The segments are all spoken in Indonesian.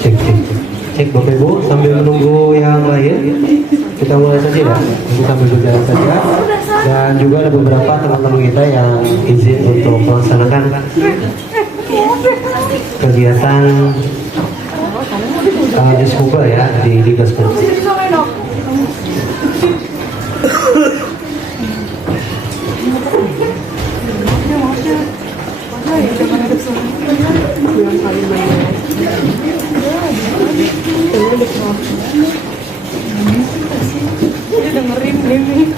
Cek, cek, cek Bapak Ibu sambil menunggu yang lain kita mulai saja ya. Kita sambil berjalan saja. Dan juga ada beberapa teman-teman kita yang izin untuk melaksanakan kegiatan diskuba ya di Liga 10. Dengerin ini.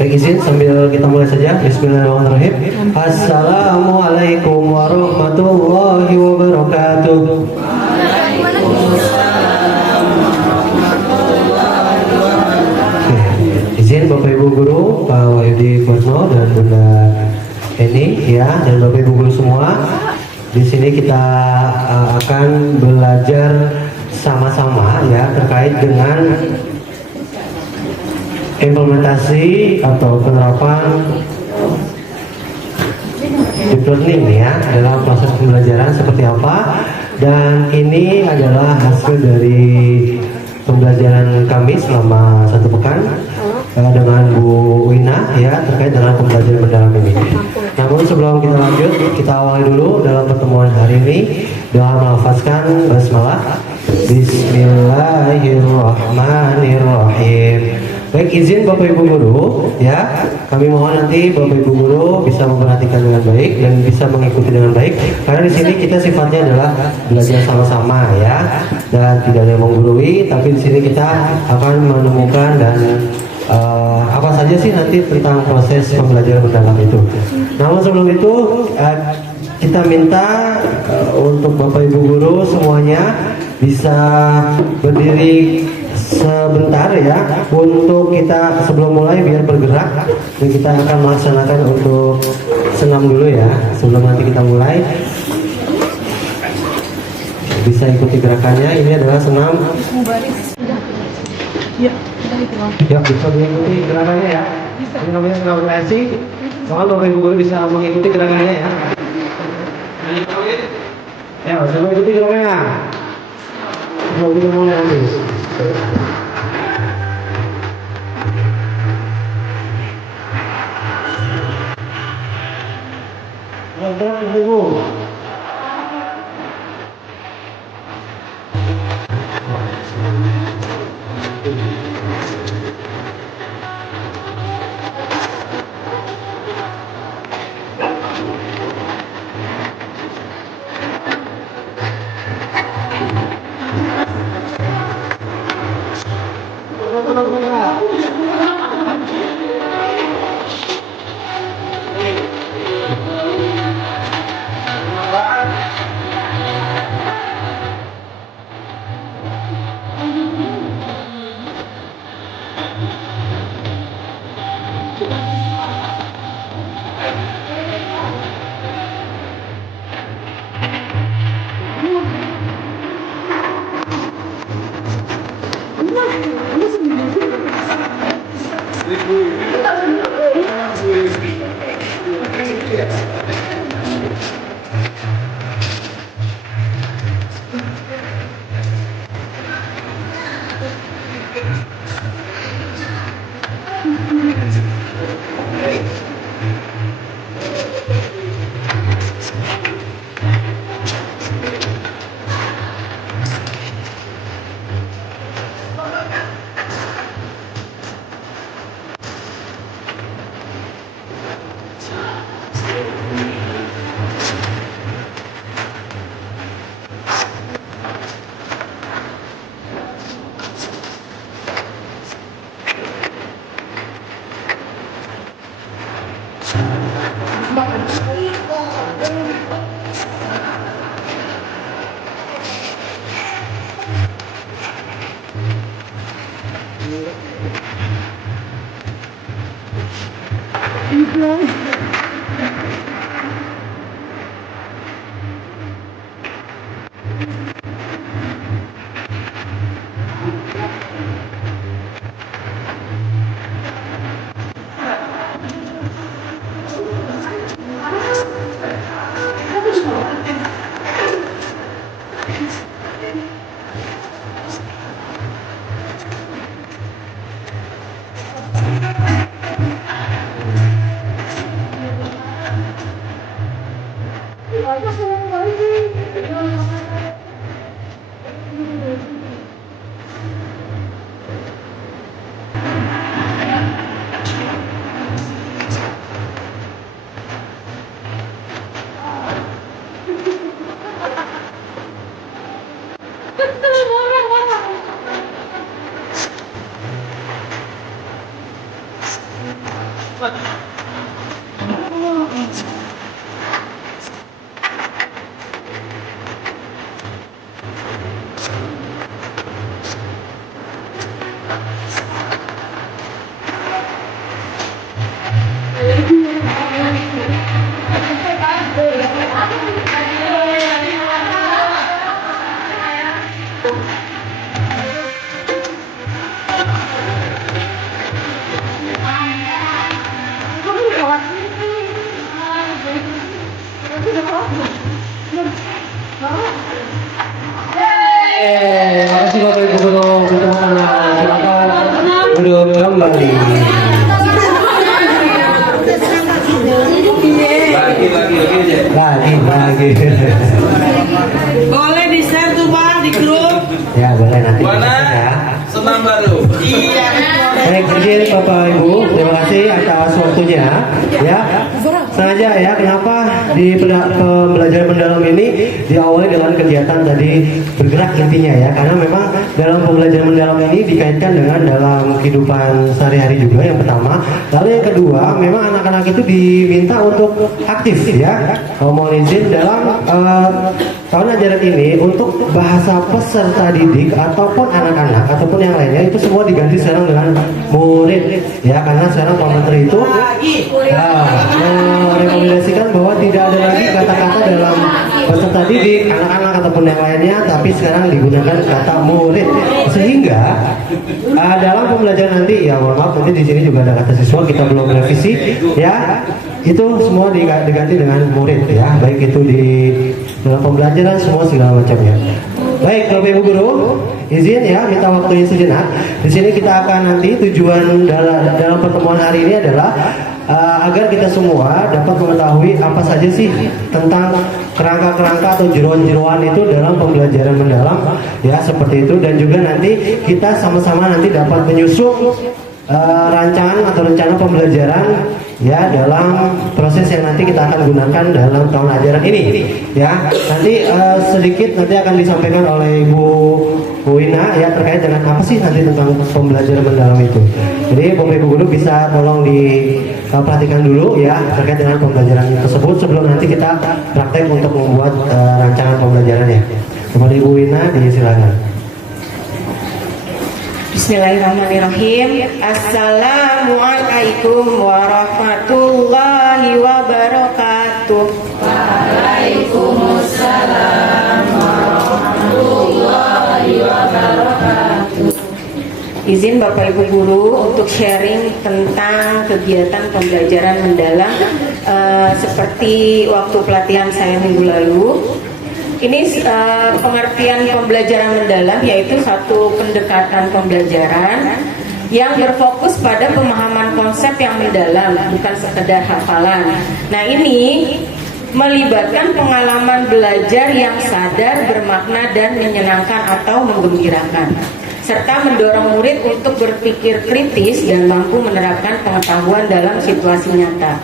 Baik, izin sambil kita mulai saja. Bismillahirrahmanirrahim. Assalamualaikum warahmatullahi wabarakatuh. Izin Bapak Ibu Guru, Pak Wahyudi Kurno dan Bunda Eni ya, dan Bapak Ibu Guru semua. Di sini kita akan belajar sama-sama ya terkait dengan implementasi atau penerapan deep learning ya dalam proses pembelajaran seperti apa, dan ini adalah hasil dari pembelajaran kami selama 1 pekan dengan Bu Wina ya terkait dengan pembelajaran mendalam ini. Namun sebelum kita lanjut, kita awali dulu dalam pertemuan hari ini dengan melafazkan basmalah. Bismillahirrahmanirrahim. Baik, izin Bapak Ibu Guru ya, kami mohon nanti Bapak Ibu Guru bisa memperhatikan dengan baik dan bisa mengikuti dengan baik, karena di sini kita sifatnya adalah belajar sama-sama ya, dan tidak ada yang menggurui, tapi di sini kita akan menemukan dan apa saja sih nanti tentang proses pembelajaran mendalam itu. Namun sebelum itu kita minta untuk Bapak Ibu Guru semuanya bisa berdiri sebentar ya, untuk kita sebelum mulai biar bergerak, dan kita akan melaksanakan untuk senam dulu ya sebelum nanti kita mulai. Bisa ikuti gerakannya, ini adalah senam. Ya, bisa mengikuti gerakannya ya. Ini namanya senam kreasi. Soalnya Bapak Ibu Guru bisa mengikuti gerakannya ya. Ya, bisa mengikuti gerakannya. Mau kita mulai nanti. Bapak Ibu. Makasih Bapak Ibu Guru, tepuk tangan. Silakan duduk kembali. Lagi. Boleh di share tuh Pak di grup. Ya boleh nanti. Mana? Ya. Senam baru. Iya. Baik, izin Bapak Ibu, terima kasih atas waktunya. Ya, sengaja ya. Kenapa di pembelajaran mendalam ini diawali dengan kegiatan tadi bergerak intinya ya? Karena memang dalam pembelajaran mendalam ini dikaitkan dengan dalam kehidupan sehari-hari juga yang pertama. Lalu yang kedua, memang anak-anak itu diminta untuk aktif ya. Kalau mau izin dalam tahun ajaran ini untuk bahasa peserta didik ataupun anak-anak ataupun yang lainnya itu semua diganti sekarang dengan murid ya, karena sekarang Pak Menteri itu merekomendasikan bahwa tidak ada lagi kata-kata dalam peserta didik anak-anak ataupun yang lainnya, tapi sekarang digunakan kata murid, sehingga dalam pembelajaran nanti ya mohon maaf nanti di sini juga ada kata siswa, kita belum revisi ya, itu semua diganti dengan murid ya, baik itu di dalam pembelajaran semua segala macamnya. Baik, Bapak Ibu Guru, izin ya minta waktunya sejenak. Di sini kita akan nanti tujuan dalam pertemuan hari ini adalah agar kita semua dapat mengetahui apa saja sih tentang kerangka-kerangka atau jeroan-jeroan itu dalam pembelajaran mendalam ya, seperti itu, dan juga nanti kita sama-sama nanti dapat menyusun rancangan atau rencana pembelajaran ya dalam proses yang nanti kita akan gunakan dalam tahun ajaran ini ya. Nanti sedikit nanti akan disampaikan oleh Ibu Wina ya terkait dengan apa sih nanti tentang pembelajaran mendalam itu. Jadi Bapak Ibu Guru bisa tolong diperhatikan dulu ya terkait dengan pembelajaran tersebut sebelum nanti kita praktek untuk membuat rancangan pembelajarannya. Kepada Ibu Wina disilakan. Bismillahirrahmanirrahim. Assalamualaikum warahmatullahi wabarakatuh. Waalaikumsalam warahmatullahi wabarakatuh. Izin Bapak Ibu Guru untuk sharing tentang kegiatan pembelajaran mendalam seperti waktu pelatihan saya minggu lalu. Ini pengertian pembelajaran mendalam yaitu satu pendekatan pembelajaran yang berfokus pada pemahaman konsep yang mendalam, bukan sekedar hafalan. Nah, ini melibatkan pengalaman belajar yang sadar, bermakna dan menyenangkan atau menggembirakan, serta mendorong murid untuk berpikir kritis dan mampu menerapkan pengetahuan dalam situasi nyata.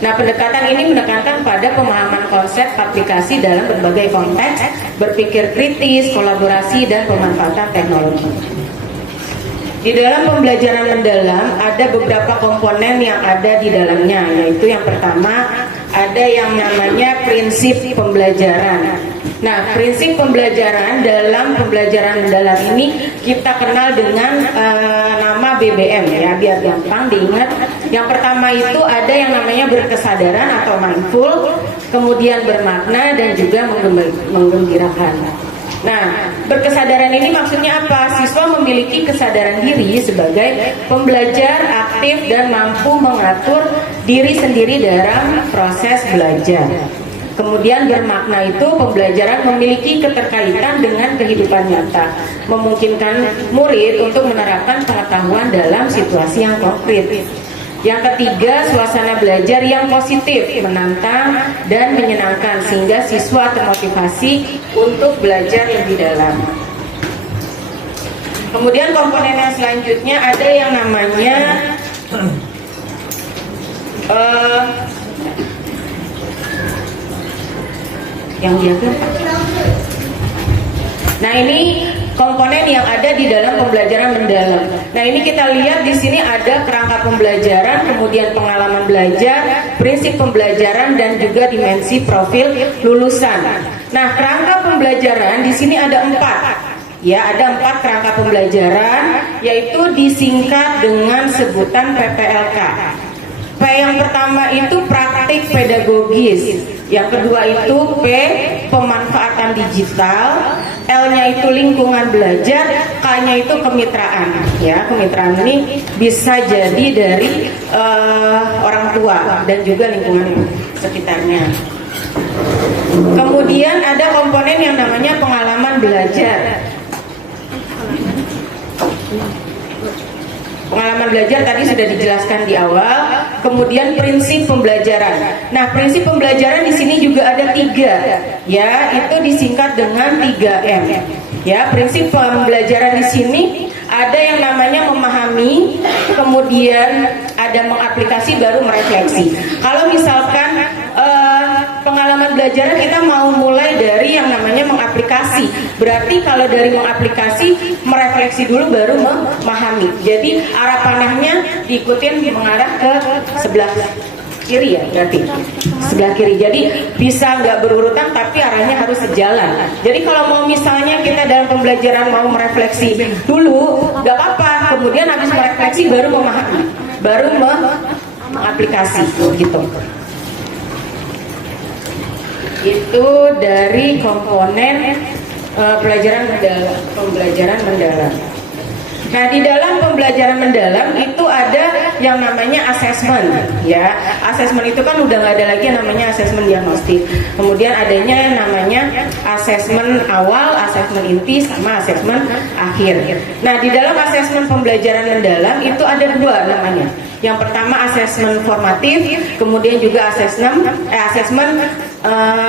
Nah, pendekatan ini menekankan pada pemahaman konsep aplikasi dalam berbagai konteks, berpikir kritis, kolaborasi, dan pemanfaatan teknologi. Di dalam pembelajaran mendalam ada beberapa komponen yang ada di dalamnya, yaitu yang pertama ada yang namanya prinsip pembelajaran. Nah, prinsip pembelajaran dalam pembelajaran mendalam ini kita kenal dengan nama BBM ya, biar gampang diingat. Yang pertama itu ada yang namanya berkesadaran atau mindful, kemudian bermakna dan juga menggembirakan. Nah, berkesadaran ini maksudnya apa? Siswa memiliki kesadaran diri sebagai pembelajar aktif dan mampu mengatur diri sendiri dalam proses belajar. Kemudian bermakna itu pembelajaran memiliki keterkaitan dengan kehidupan nyata, memungkinkan murid untuk menerapkan pengetahuan dalam situasi yang konkret. Yang ketiga, suasana belajar yang positif, menantang dan menyenangkan sehingga siswa termotivasi untuk belajar lebih dalam. Kemudian komponen yang selanjutnya ada yang namanya yang diagram. Nah, ini komponen yang ada di dalam pembelajaran mendalam. Nah, ini kita lihat di sini ada kerangka pembelajaran, kemudian pengalaman belajar, prinsip pembelajaran, dan juga dimensi profil lulusan. Nah, kerangka pembelajaran di sini ada 4. Ya, ada 4 kerangka pembelajaran, yaitu disingkat dengan sebutan PPLK. P yang pertama itu praktik pedagogis, yang kedua itu P pemanfaatan digital, L-nya itu lingkungan belajar, K-nya itu kemitraan. Ya, kemitraan ini bisa jadi dari orang tua dan juga lingkungan sekitarnya. Kemudian ada komponen yang namanya pengalaman belajar. Pengalaman belajar tadi sudah dijelaskan di awal. Kemudian prinsip pembelajaran. Nah, prinsip pembelajaran di sini juga ada 3, ya, itu disingkat dengan 3M. Ya, prinsip pembelajaran di sini ada yang namanya memahami, kemudian ada mengaplikasi, baru merefleksi. Kalau misalkan pengalaman belajar kita mau mulai dari yang namanya mengaplikasi, berarti kalau dari mengaplikasi, merefleksi dulu baru memahami. Jadi arah panahnya diikutin mengarah ke sebelah kiri, ya, berarti sebelah kiri. Jadi bisa nggak berurutan, tapi arahnya harus sejalan. Jadi kalau mau misalnya kita dalam pembelajaran mau merefleksi dulu, nggak apa-apa. Kemudian habis merefleksi baru memahami, baru mengaplikasi, gitu. Itu dari komponen pembelajaran mendalam. Nah, di dalam pembelajaran mendalam itu ada yang namanya asesmen, ya. Asesmen itu kan udah nggak ada lagi yang namanya asesmen diagnostik. Kemudian adanya yang namanya asesmen awal, asesmen inti, sama asesmen akhir. Nah, di dalam asesmen pembelajaran mendalam itu ada 2 namanya. Yang pertama asesmen formatif, kemudian juga asesmen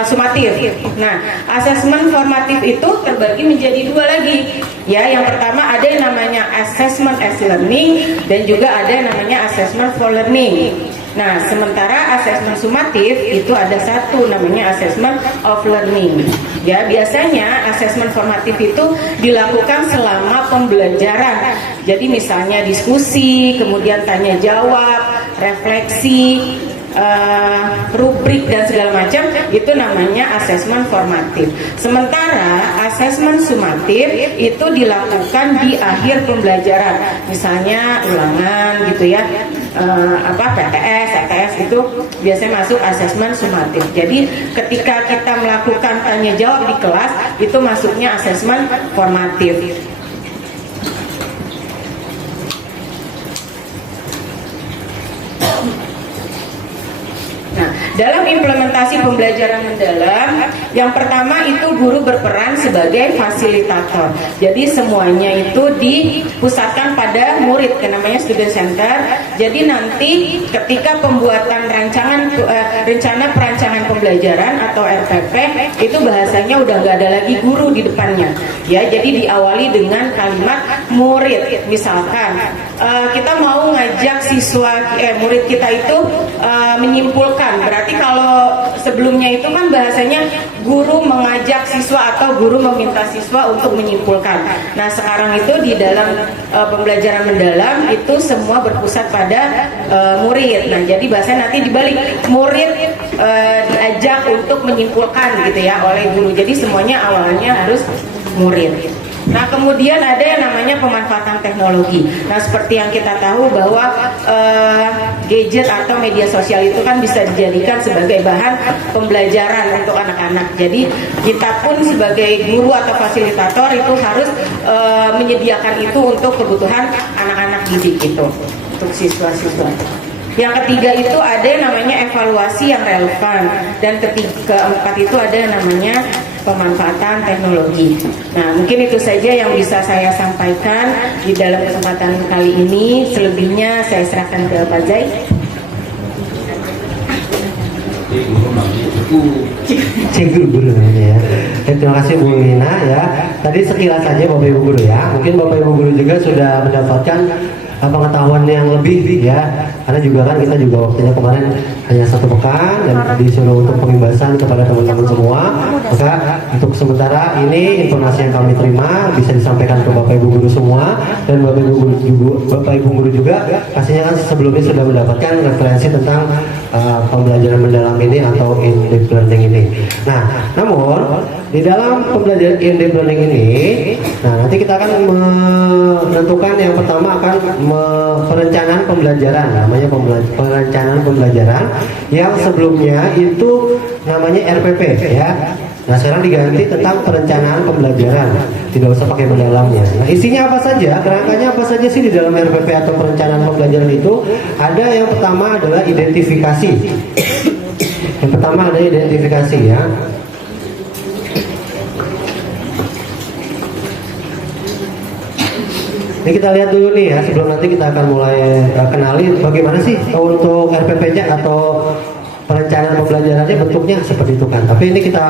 sumatif. Nah, asesmen formatif itu terbagi menjadi 2 lagi. Ya, yang pertama ada yang namanya assessment as learning, dan juga ada yang namanya assessment for learning. Nah, sementara asesmen sumatif itu ada 1 namanya assessment of learning. Ya, biasanya asesmen formatif itu dilakukan selama pembelajaran. Jadi misalnya diskusi, kemudian tanya jawab, refleksi, rubrik dan segala macam, itu namanya asesmen formatif. Sementara asesmen sumatif itu dilakukan di akhir pembelajaran, misalnya ulangan gitu ya, PTS, ETS itu biasanya masuk asesmen sumatif. Jadi ketika kita melakukan tanya jawab di kelas, itu masuknya asesmen formatif. Nah, dalam implementasi pembelajaran mendalam, yang pertama itu guru berperan sebagai fasilitator. Jadi semuanya itu dipusatkan pada murid, yang namanya student center. Jadi nanti ketika pembuatan rencana perancangan pembelajaran atau RPP, itu bahasanya udah nggak ada lagi guru di depannya. Ya, jadi diawali dengan kalimat murid. Misalkan kita mau ngajak murid kita itu menyimpulkan. Berarti kalau sebelumnya itu kan bahasanya guru mengajak siswa atau guru meminta siswa untuk menyimpulkan. Nah, sekarang itu di dalam pembelajaran mendalam itu semua berpusat pada murid. Nah, jadi bahasanya nanti dibalik, murid diajak untuk menyimpulkan gitu ya oleh guru. Jadi semuanya awalnya harus murid. Nah, kemudian ada yang namanya pemanfaatan teknologi. Nah, seperti yang kita tahu bahwa gadget atau media sosial itu kan bisa dijadikan sebagai bahan pembelajaran untuk anak-anak. Jadi kita pun sebagai guru atau fasilitator itu harus menyediakan itu untuk kebutuhan anak-anak didik itu, untuk siswa-siswa. Yang ketiga itu ada yang namanya evaluasi yang relevan, dan keempat itu ada yang namanya pemanfaatan teknologi. Nah, mungkin itu saja yang bisa saya sampaikan di dalam kesempatan kali ini. Selebihnya saya serahkan ke Pak Zai. Cek guru namanya ya. Terima kasih Bu Lina ya. Tadi sekilas saja Bapak Ibu guru ya. Mungkin Bapak Ibu guru juga sudah mendapatkan pengetahuan yang lebih ya. Karena juga kan kita juga waktunya kemarin hanya 1 pekan dan disuruh untuk pembebasan kepada teman-teman semua. Maka untuk sementara ini informasi yang kami terima bisa disampaikan ke Bapak Ibu guru semua dan Bapak Ibu guru juga pastinya kan sebelumnya sudah mendapatkan referensi tentang pembelajaran mendalam ini atau in-depth learning ini. Nah, namun di dalam pembelajaran in-depth learning ini, nah nanti kita akan menentukan yang pertama akan perencanaan pembelajaran, namanya perencanaan pembelajaran yang sebelumnya itu namanya RPP ya. Nah sekarang diganti tentang perencanaan pembelajaran, tidak usah pakai mendalamnya. Nah isinya apa saja, kerangkanya apa saja sih di dalam RPP atau perencanaan pembelajaran itu? Ada yang pertama adalah identifikasi. Yang pertama ada identifikasi ya. Ini kita lihat dulu nih ya, sebelum nanti kita akan mulai kenali bagaimana sih untuk RPP-nya atau perencanaan pembelajarannya bentuknya seperti itu kan. Tapi ini kita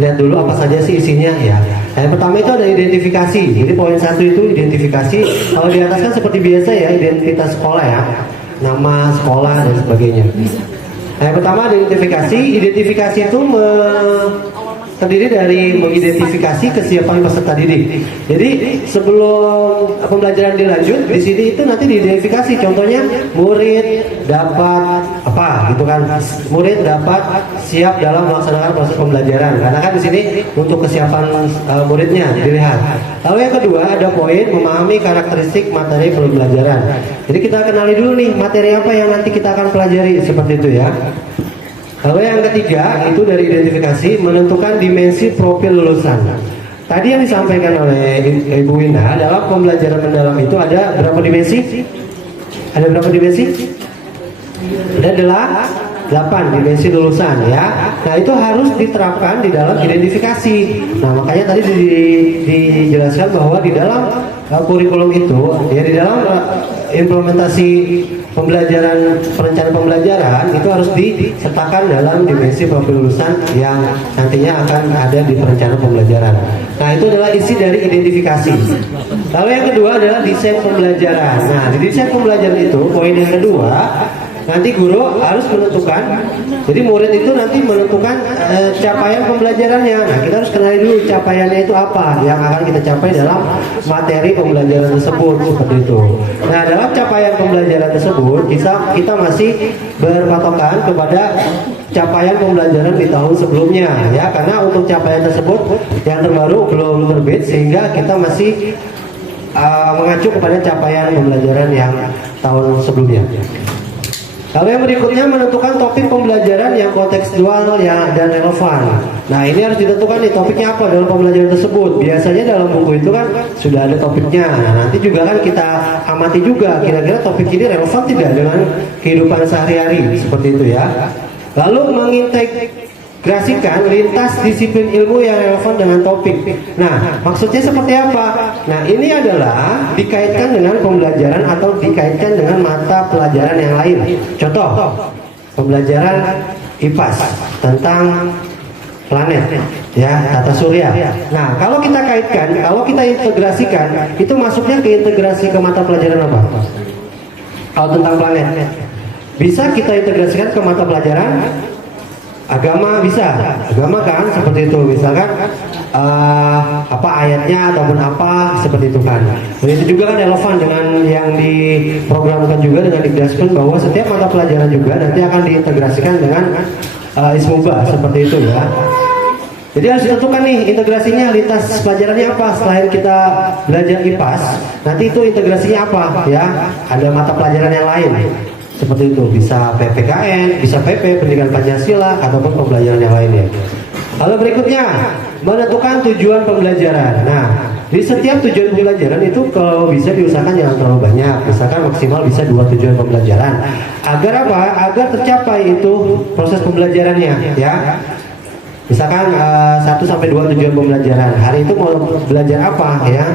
lihat dulu apa saja sih isinya ya. Nah, yang pertama itu ada identifikasi. Jadi poin 1 itu identifikasi. Kalau di atas kan seperti biasa ya, identitas sekolah ya, nama sekolah dan sebagainya. Nah, yang pertama ada identifikasi. Identifikasi itu terdiri dari mengidentifikasi kesiapan peserta didik. Jadi sebelum pembelajaran dilanjut, di sini itu nanti diidentifikasi. Contohnya murid dapat apa, gitu kan? Murid dapat siap dalam melaksanakan proses pembelajaran. Karena kan di sini untuk kesiapan muridnya dilihat. Lalu yang kedua ada poin memahami karakteristik materi pembelajaran. Jadi kita kenali dulu nih materi apa yang nanti kita akan pelajari seperti itu ya. Lalu yang ketiga itu dari identifikasi menentukan dimensi profil lulusan. Tadi yang disampaikan oleh Ibu Wina dalam pembelajaran mendalam itu ada berapa dimensi? Ada berapa dimensi? Ada 8 dimensi lulusan ya. Nah itu harus diterapkan di dalam identifikasi. Nah makanya tadi dijelaskan bahwa di dalam kurikulum itu ya di dalam implementasi pembelajaran perencanaan pembelajaran itu harus disertakan dalam dimensi profil lulusan yang nantinya akan ada di perencanaan pembelajaran. Nah itu adalah isi dari identifikasi. Lalu yang kedua adalah desain pembelajaran. Nah di desain pembelajaran itu poin yang kedua nanti guru harus menentukan, jadi murid itu nanti menentukan capaian pembelajarannya. Nah kita harus kenali dulu capaiannya itu apa yang akan kita capai dalam materi pembelajaran tersebut seperti itu. Nah dalam capaian pembelajaran tersebut kita masih berpatokan kepada capaian pembelajaran di tahun sebelumnya ya, karena untuk capaian tersebut yang terbaru belum terbit sehingga kita masih mengacu kepada capaian pembelajaran yang tahun sebelumnya. Lalu yang berikutnya menentukan topik pembelajaran yang kontekstual ya, dan relevan. Nah ini harus ditentukan nih topiknya apa dalam pembelajaran tersebut. Biasanya dalam buku itu kan sudah ada topiknya. Nah nanti juga kan kita amati juga kira-kira topik ini relevan tidak dengan kehidupan sehari-hari seperti itu ya. Lalu mengintegrasikan lintas disiplin ilmu yang relevan dengan topik. Nah maksudnya seperti apa? Nah ini adalah dikaitkan dengan pembelajaran atau dikaitkan dengan mata pelajaran yang lain. Contoh pembelajaran IPAS tentang planet ya, tata surya. Nah kalau kita kaitkan, kalau kita integrasikan, itu masuknya ke integrasi ke mata pelajaran apa? Kalau tentang planet bisa kita integrasikan ke mata pelajaran agama, bisa agama kan seperti itu, misalkan apa ayatnya ataupun apa seperti itu kan. Dan itu juga kan relevan dengan yang diprogramkan juga dengan Dikdaspen bahwa setiap mata pelajaran juga nanti akan diintegrasikan dengan Ismuba seperti itu ya. Jadi harus ditentukan nih integrasinya, lintas pelajarannya apa. Selain kita belajar IPAS, nanti itu integrasinya apa ya, ada mata pelajaran yang lain seperti itu, bisa PPKN, bisa PP, pendidikan Pancasila, ataupun pembelajaran yang lainnya. Lalu berikutnya menentukan tujuan pembelajaran. Nah di setiap tujuan pembelajaran itu kalau bisa diusahakan jangan terlalu banyak, misalkan maksimal bisa 2 tujuan pembelajaran. Agar apa? Agar tercapai itu proses pembelajarannya ya. Misalkan 1 sampai 2 tujuan pembelajaran. Hari itu mau belajar apa ya,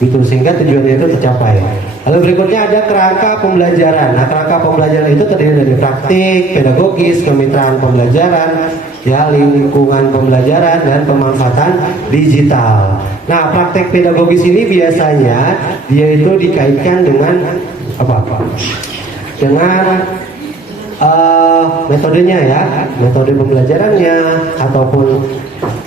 gitu, sehingga tujuannya itu tercapai. Lalu berikutnya ada kerangka pembelajaran. Nah, kerangka pembelajaran itu terdiri dari praktik, pedagogis, kemitraan pembelajaran, ya, lingkungan pembelajaran, dan pemanfaatan digital. Nah, praktek pedagogis ini biasanya dia itu dikaitkan dengan apa? Dengan metodenya ya, metode pembelajarannya ataupun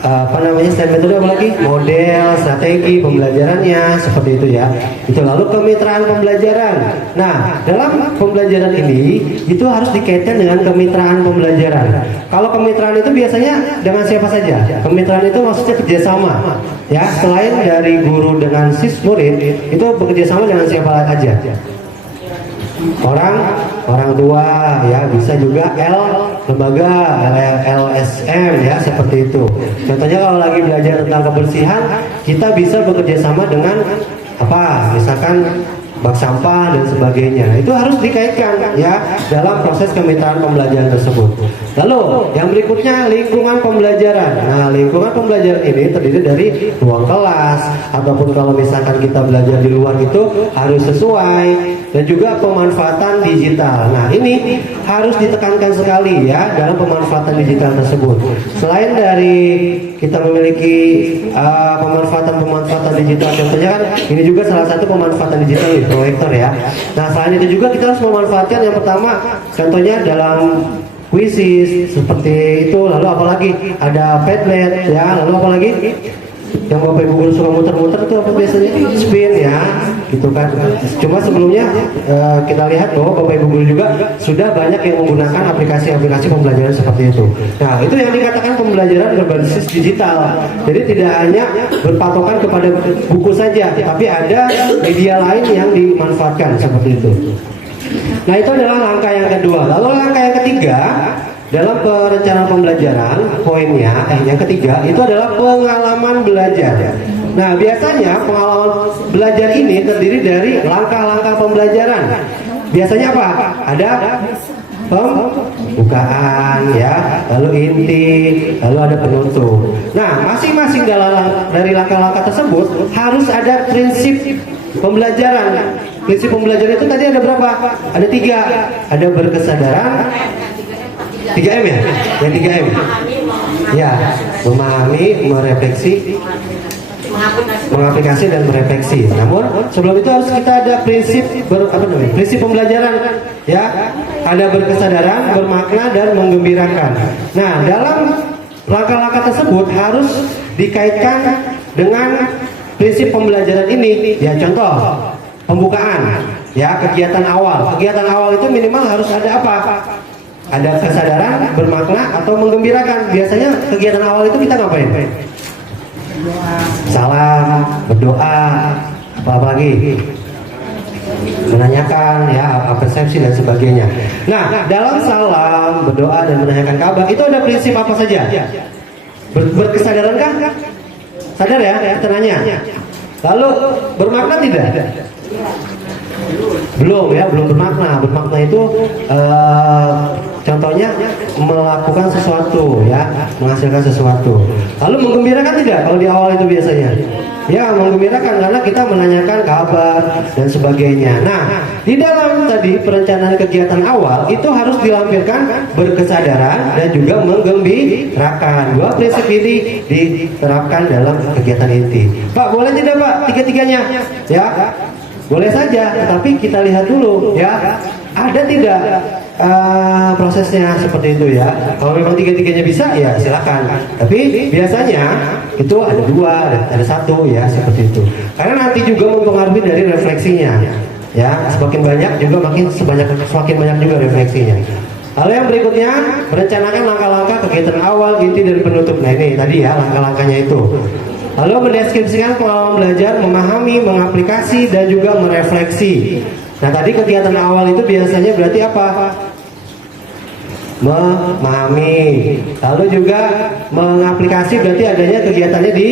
selain metode apa lagi? Model, strategi pembelajarannya seperti itu ya. Itu lalu kemitraan pembelajaran. Nah, dalam pembelajaran ini itu harus dikaitkan dengan kemitraan pembelajaran. Kalau kemitraan itu biasanya dengan siapa saja? Kemitraan itu maksudnya kerjasama. Ya, selain dari guru dengan murid, itu bekerjasama dengan siapa aja? Orang tua ya, bisa juga lembaga LSM ya, seperti itu. Contohnya kalau lagi belajar tentang kebersihan, kita bisa bekerja sama dengan misalkan bak sampah dan sebagainya. Itu harus dikaitkan ya dalam proses kemitraan pembelajaran tersebut. Lalu yang berikutnya lingkungan pembelajaran. Nah, lingkungan pembelajaran ini terdiri dari ruang kelas ataupun kalau misalkan kita belajar di luar itu harus sesuai, dan juga pemanfaatan digital. Nah, ini harus ditekankan sekali ya dalam pemanfaatan digital tersebut. Selain dari kita memiliki pemanfaatan digital, contohnya kan ini juga salah satu pemanfaatan digital nih, proyektor ya. Nah, selain itu juga kita harus memanfaatkan yang pertama, contohnya dalam kuisis seperti itu. Lalu apalagi ada Padlet ya, lalu apalagi yang Bapak Ibu guru suka muter-muter itu apa biasanya? Spin ya, gitu kan. Cuma sebelumnya kita lihat bahwa Bapak Ibu guru juga sudah banyak yang menggunakan aplikasi-aplikasi pembelajaran seperti itu. Nah, itu yang dikatakan pembelajaran berbasis digital. Jadi tidak hanya berpatokan kepada buku saja, tapi ada media lain yang dimanfaatkan seperti itu. Nah, itu adalah langkah yang kedua. Lalu langkah yang ketiga dalam perencanaan pembelajaran, poinnya yang ketiga itu adalah pengalaman belajar. Nah, biasanya pengalaman belajar ini terdiri dari langkah-langkah pembelajaran. Biasanya apa? Ada pembukaan ya, lalu inti, lalu ada penutup. Nah, masing-masing dari langkah-langkah tersebut harus ada prinsip pembelajaran. Prinsip pembelajaran itu tadi ada berapa? Ada 3. Ada berkesadaran, 3M ya? Yang 3M ya, memahami, merefleksi, mengaplikasi dan merefleksi. Namun sebelum itu harus kita ada prinsip prinsip pembelajaran ya. Ada berkesadaran, bermakna, dan menggembirakan. Nah, dalam langkah-langkah tersebut harus dikaitkan dengan prinsip pembelajaran ini ya. Contoh pembukaan ya, kegiatan awal. Kegiatan awal itu minimal harus ada apa? Ada kesadaran, bermakna, atau menggembirakan. Biasanya kegiatan awal itu kita ngapain? Salam, berdoa, apa lagi? Menanyakan ya, persepsi dan sebagainya. Nah, dalam salam, berdoa, dan menanyakan kabar itu ada prinsip apa saja? Berkesadaran kah? Sadar ya, kita nanya. Lalu bermakna tidak? Belum ya, belum bermakna. Bermakna itu contohnya melakukan sesuatu ya, menghasilkan sesuatu. Lalu menggembirakan tidak? Kalau di awal itu biasanya ya menggembirakan karena kita menanyakan kabar dan sebagainya. Nah, di dalam tadi perencanaan kegiatan awal itu harus dilampirkan berkesadaran dan juga menggembirakan. 2 prinsip ini diterapkan dalam kegiatan inti. Pak, boleh tidak Pak tiga-tiganya? Ya, boleh saja, tetapi kita lihat dulu ya, ada tidak prosesnya seperti itu ya. Kalau memang tiga-tiganya bisa ya silakan. Tapi biasanya itu ada 2, ada 1 ya, seperti itu. Karena nanti juga mempengaruhi dari refleksinya ya. Semakin banyak juga semakin banyak juga refleksinya. Lalu yang berikutnya, merencanakan langkah-langkah kegiatan awal, inti, dan penutup. Nah, ini tadi ya langkah-langkahnya itu. Lalu mendeskripsikan pengalaman belajar, memahami, mengaplikasi, dan juga merefleksi. Nah, tadi kegiatan awal itu biasanya berarti apa? Memahami. Lalu juga mengaplikasi berarti adanya kegiatannya di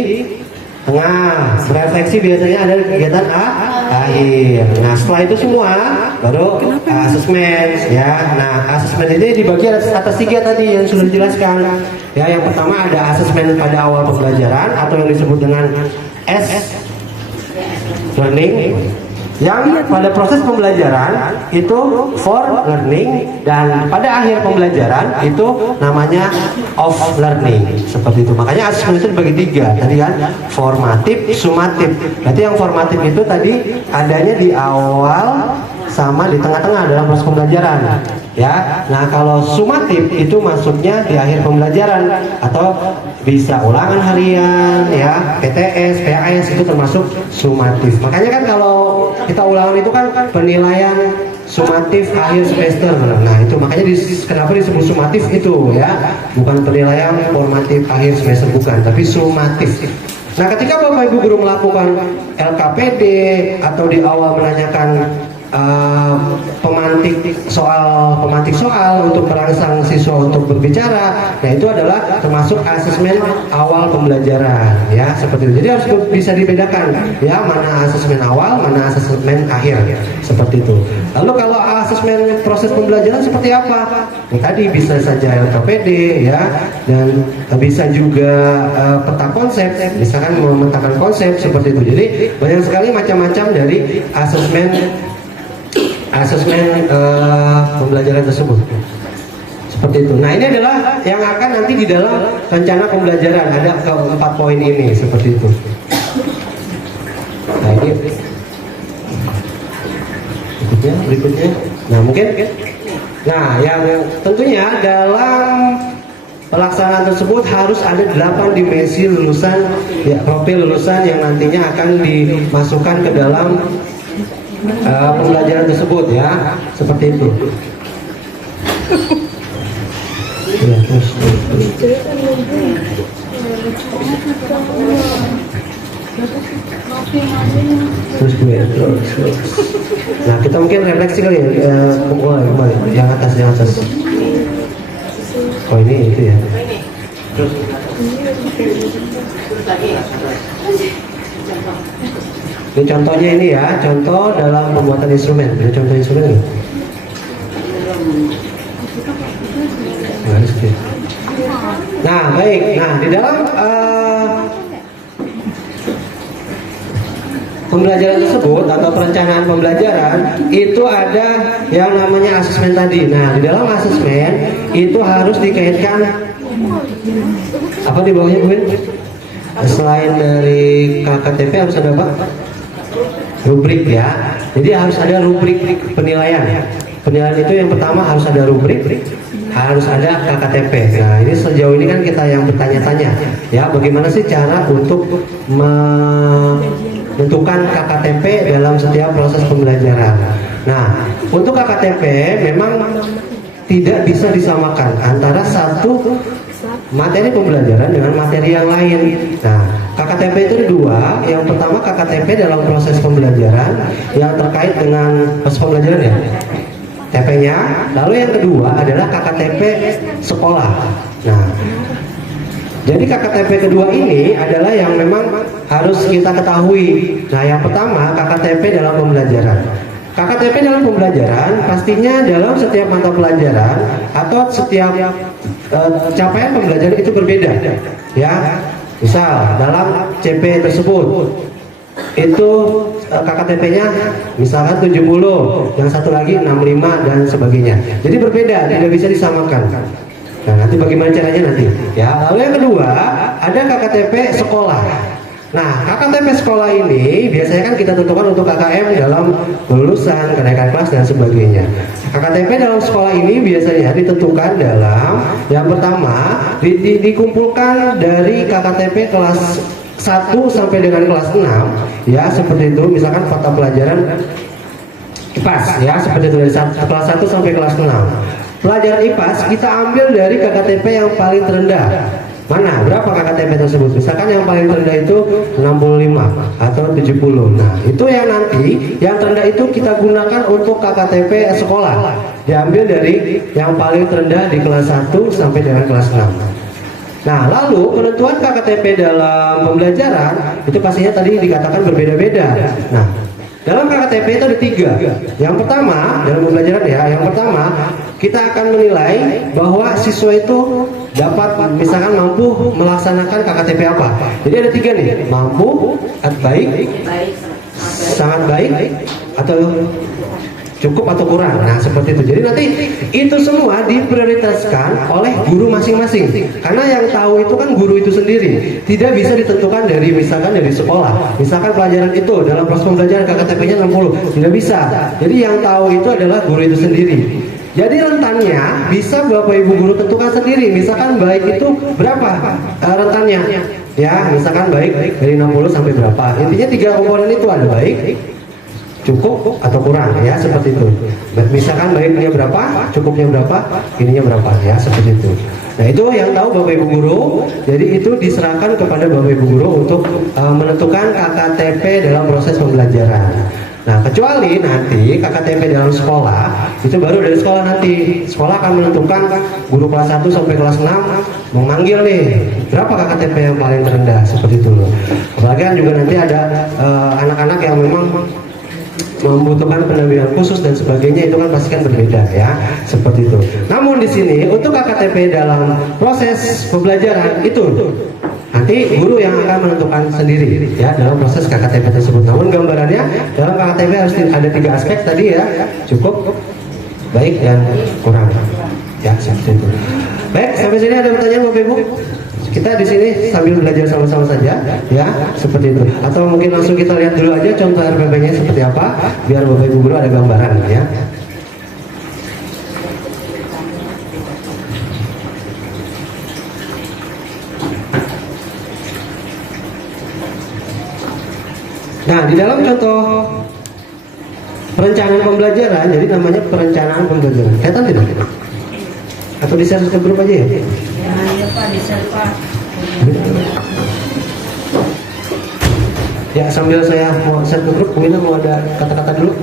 tengah. Merefleksi biasanya ada kegiatan akhir. Nah, setelah itu semua baru asesmen ya. Nah, asesmen ini dibagi atas 3 tadi yang sudah dijelaskan. Ya, yang pertama ada asesmen pada awal pembelajaran atau yang disebut dengan S learning. Yang pada proses pembelajaran itu for learning, dan pada akhir pembelajaran itu namanya of learning, seperti itu. Makanya asesmen itu dibagi tiga tadi kan, formatif, sumatif. Berarti yang formatif itu tadi adanya di awal sama di tengah-tengah dalam proses pembelajaran, ya. Nah, kalau sumatif itu masuknya di akhir pembelajaran, atau bisa ulangan harian, ya, PTS, PAS itu termasuk sumatif. Makanya kan kalau kita ulangan itu kan penilaian sumatif akhir semester. Nah, itu makanya kenapa disebut sumatif itu, ya, bukan penilaian formatif akhir semester, bukan, tapi sumatif. Nah, ketika Bapak Ibu guru melakukan LKPD atau di awal menanyakan pemantik soal untuk merangsang siswa untuk berbicara, nah itu adalah termasuk asesmen awal pembelajaran, ya, seperti itu. Jadi harus bisa dibedakan, ya, mana asesmen awal, mana asesmen akhir, seperti itu. Lalu kalau asesmen proses pembelajaran seperti apa? Nah, tadi bisa saja LKPD, ya, dan bisa juga peta konsep, misalkan memetakan konsep, seperti itu. Jadi banyak sekali macam-macam dari asesmen pembelajaran tersebut, seperti itu. Nah, ini adalah yang akan nanti di dalam rencana pembelajaran, ada keempat poin ini, seperti itu. Nah, ini berikutnya. Nah, mungkin, nah, yang tentunya dalam pelaksanaan tersebut harus ada 8 dimensi lulusan, ya, profil lulusan yang nantinya akan dimasukkan ke dalam pembelajaran tersebut, ya, seperti itu. Ya, terus. Nah, kita mungkin refleksi kali, ya, kembali yang atas. Oh, ini itu, ya. Terus. Ini contohnya ini, ya, contoh dalam pembuatan instrumen. Ada contoh instrumen nggak? Nah, baik. Nah, di dalam pembelajaran tersebut atau perencanaan pembelajaran itu ada yang namanya asesmen tadi. Nah, di dalam asesmen itu harus dikaitkan apa di bawahnya, Bu? Selain dari KKTP harus ada apa? Rubrik, ya. Jadi harus ada rubrik penilaian. Penilaian itu yang pertama harus ada rubrik, harus ada KKTP. Nah, ini sejauh ini kan kita yang bertanya-tanya, ya, bagaimana sih cara untuk menentukan KKTP dalam setiap proses pembelajaran. Nah, untuk KKTP memang tidak bisa disamakan antara satu materi pembelajaran dengan materi yang lain. Nah, KKTP itu dua. Yang pertama KKTP dalam proses pembelajaran yang terkait dengan proses pembelajaran, ya, TP-nya. Lalu yang kedua adalah KKTP sekolah. Nah, jadi KKTP kedua ini adalah yang memang harus kita ketahui. Nah, yang pertama KKTP dalam pembelajaran. KKTP dalam pembelajaran pastinya dalam setiap mata pelajaran atau setiap capaian pembelajaran itu berbeda, ya. Misal dalam CP tersebut itu KKTP-nya misalkan 70, yang satu lagi 65 dan sebagainya. Jadi berbeda, tidak bisa disamakan. Nah, nanti bagaimana caranya nanti, ya. Lalu yang kedua ada KKTP sekolah. Nah, KKTP sekolah ini biasanya kan kita tentukan untuk KKM dalam lulusan, kenaikan kelas dan sebagainya. KKTP dalam sekolah ini biasanya ditentukan dalam yang pertama dikumpulkan dari KKTP kelas 1 sampai dengan kelas 6, ya, seperti itu. Misalkan mata pelajaran IPAS, ya, seperti itu, dari kelas 1 sampai kelas 6. Pelajaran IPAS kita ambil dari KKTP yang paling terendah. Mana? Berapa KKTP tersebut? Misalkan yang paling terendah itu 65 atau 70. Nah, itu yang nanti yang terendah itu kita gunakan untuk KKTP sekolah. Diambil dari yang paling terendah di kelas 1 sampai dengan kelas 6. Nah, lalu penentuan KKTP dalam pembelajaran itu pastinya tadi dikatakan berbeda-beda. Nah, dalam KKTP itu ada 3. Yang pertama dalam pembelajaran, ya, yang pertama kita akan menilai bahwa siswa itu dapat misalkan mampu melaksanakan KKTP apa. Jadi ada 3 nih, mampu, baik, sangat baik, atau cukup atau kurang. Nah, seperti itu. Jadi nanti itu semua diprioritaskan oleh guru masing-masing. Karena yang tahu itu kan guru itu sendiri. Tidak bisa ditentukan dari misalkan dari sekolah. Misalkan pelajaran itu dalam proses pembelajaran KKTP-nya 60, tidak bisa. Jadi yang tahu itu adalah guru itu sendiri. Jadi rentannya bisa Bapak Ibu guru tentukan sendiri. Misalkan baik itu berapa rentannya? Ya, misalkan baik dari 60 sampai berapa. Intinya 3 komponen itu ada baik, cukup atau kurang, ya seperti itu. Misalkan baiknya berapa, cukupnya berapa, ininya berapa, ya seperti itu. Nah, itu yang tahu Bapak Ibu guru. Jadi itu diserahkan kepada Bapak Ibu guru untuk menentukan KKTP dalam proses pembelajaran. Nah, kecuali nanti KKTP dalam sekolah itu baru dari sekolah nanti. Sekolah akan menentukan guru kelas 1 sampai kelas 6 mau manggil nih berapa KKTP yang paling terendah, seperti itu loh. Apalagi kan juga nanti ada anak-anak yang memang membutuhkan pendampingan khusus dan sebagainya, itu kan pasti kan berbeda, ya seperti itu. Namun di sini untuk KKTP dalam proses pembelajaran itu nanti guru yang akan menentukan sendiri, ya dalam proses KKTP tersebut. Namun gambarannya dalam KKTP harus ada 3 aspek tadi, ya, cukup, baik, dan kurang, ya seperti itu. Baik, sampai sini ada pertanyaan Bapak Ibu? Kita di sini sambil belajar sama-sama saja, ya seperti itu. Atau mungkin langsung kita lihat dulu aja contoh RPP-nya seperti apa, biar Bapak Ibu guru ada gambaran, ya. Nah, di dalam contoh perencanaan pembelajaran, jadi namanya perencanaan pembelajaran. Kelihatan tidak? Atau di-share ke grup aja, ya? Ya Pak, di-share Pak. Ya, sambil saya mau share ke grup, Wina mau ada kata-kata dulu.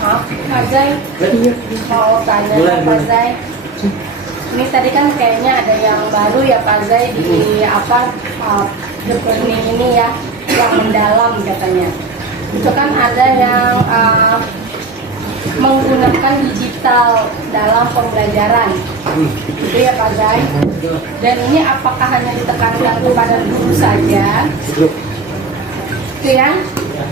Maaf, Pak Zai, mau tanya Pak Zai. Ini tadi kan kayaknya ada yang baru ya Pak Zai di rekening ini ya, yang mendalam katanya. Itu kan ada yang menggunakan digital dalam pembelajaran, gitu ya Pak Zai. Dan ini apakah hanya ditekankan kepada guru saja, gitu ya?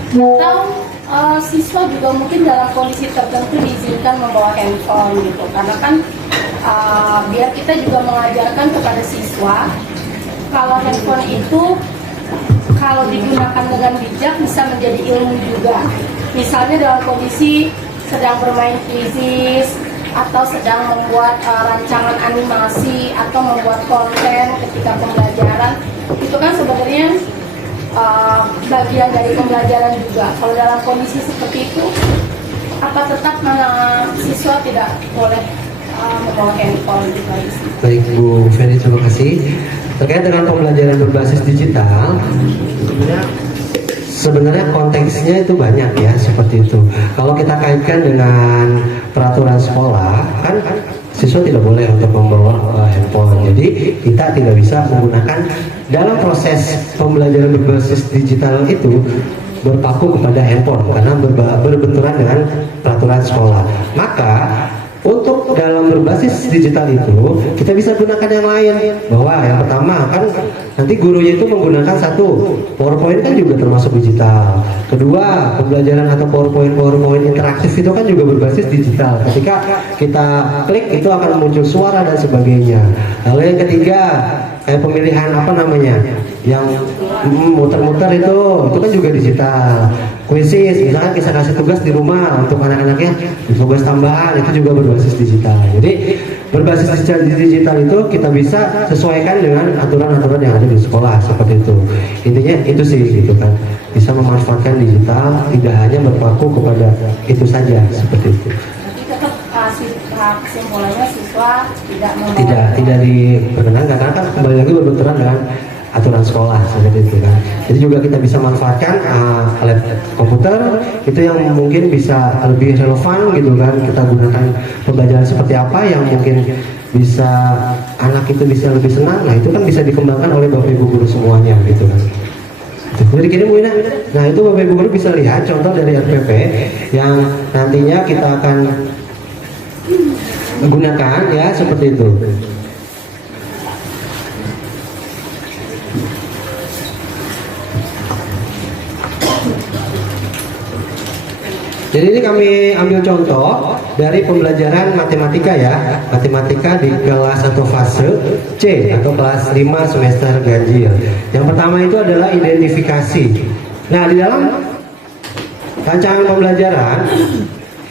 Atau siswa juga mungkin dalam kondisi tertentu diizinkan membawa handphone gitu, karena kan biar kita juga mengajarkan kepada siswa kalau handphone itu kalau digunakan dengan bijak bisa menjadi ilmu juga. Misalnya dalam kondisi sedang bermain kuisis atau sedang membuat rancangan animasi atau membuat konten ketika pembelajaran, itu kan sebenarnya bagian dari pembelajaran juga. Kalau dalam kondisi seperti itu, apa tetap siswa tidak boleh membawa handphone gitu? Baik Bu Feni, terima kasih. Terkait dengan pembelajaran berbasis digital, sebenarnya konteksnya itu banyak, ya seperti itu. Kalau kita kaitkan dengan peraturan sekolah, kan siswa tidak boleh untuk membawa handphone. Jadi kita tidak bisa menggunakan dalam proses pembelajaran berbasis digital itu berpaku kepada handphone karena berbenturan dengan peraturan sekolah. Maka untuk dalam berbasis digital itu kita bisa gunakan yang lain. Bahwa yang pertama kan nanti gurunya itu menggunakan satu PowerPoint, kan juga termasuk digital. Kedua, pembelajaran atau PowerPoint interaktif itu kan juga berbasis digital. Ketika kita klik itu akan muncul suara dan sebagainya. Lalu yang ketiga, kayak pemilihan apa namanya, yang muter-muter itu kan juga digital. Kuisis, misalkan kita kasih tugas di rumah untuk anak-anaknya, tugas tambahan itu juga berbasis digital. Jadi berbasis digital itu kita bisa sesuaikan dengan aturan-aturan yang ada di sekolah, seperti itu. Intinya itu sih gitu kan, bisa memanfaatkan digital, tidak hanya berpaku kepada itu saja, seperti itu. Tapi tetap kesimpulannya siswa tidak membawa tidak diperkenankan karena kan kembali lagi berbenturan dengan aturan sekolah seperti itu kan. Jadi juga kita bisa manfaatkan alat komputer itu yang mungkin bisa lebih relevan gitu kan, kita gunakan pembelajaran seperti apa yang mungkin bisa anak itu bisa lebih senang. Nah itu kan bisa dikembangkan oleh Bapak Ibu guru semuanya gitu kan. Jadi gini Bu Ina, nah itu Bapak Ibu guru bisa lihat contoh dari RPP yang nantinya kita akan gunakan ya seperti itu. Jadi ini kami ambil contoh dari pembelajaran matematika ya, matematika di kelas 1 fase C atau kelas 5 semester ganjil. Yang pertama itu adalah identifikasi. Nah di dalam rancangan pembelajaran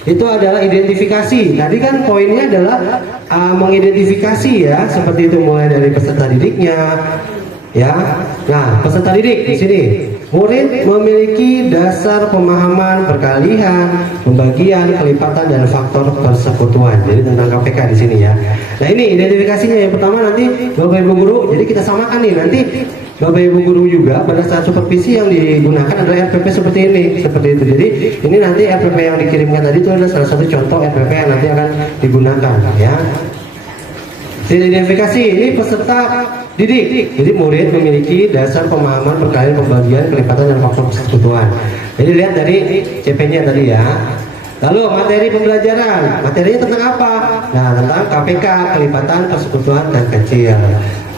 itu adalah identifikasi. Tadi kan poinnya adalah mengidentifikasi ya, seperti itu mulai dari peserta didiknya, ya. Nah, peserta didik di sini, murid memiliki dasar pemahaman perkalian, pembagian, kelipatan dan faktor persekutuan. Jadi tentang KPK di sini ya. Nah, ini identifikasinya yang pertama nanti Bapak Ibu guru. Jadi kita samakan nih nanti Bapak Ibu guru juga pada saat supervisi yang digunakan adalah RPP seperti ini, seperti itu. Jadi ini nanti RPP yang dikirimkan tadi itu adalah salah satu contoh RPP yang nanti akan digunakan ya. Identifikasi ini peserta didik. Jadi murid memiliki dasar pemahaman perkalian, pembagian, kelipatan dan faktor persekutuan. Jadi lihat dari CP-nya tadi ya. Lalu materi pembelajaran, materinya tentang apa? Nah tentang KPK, kelipatan, persekutuan dan kecil.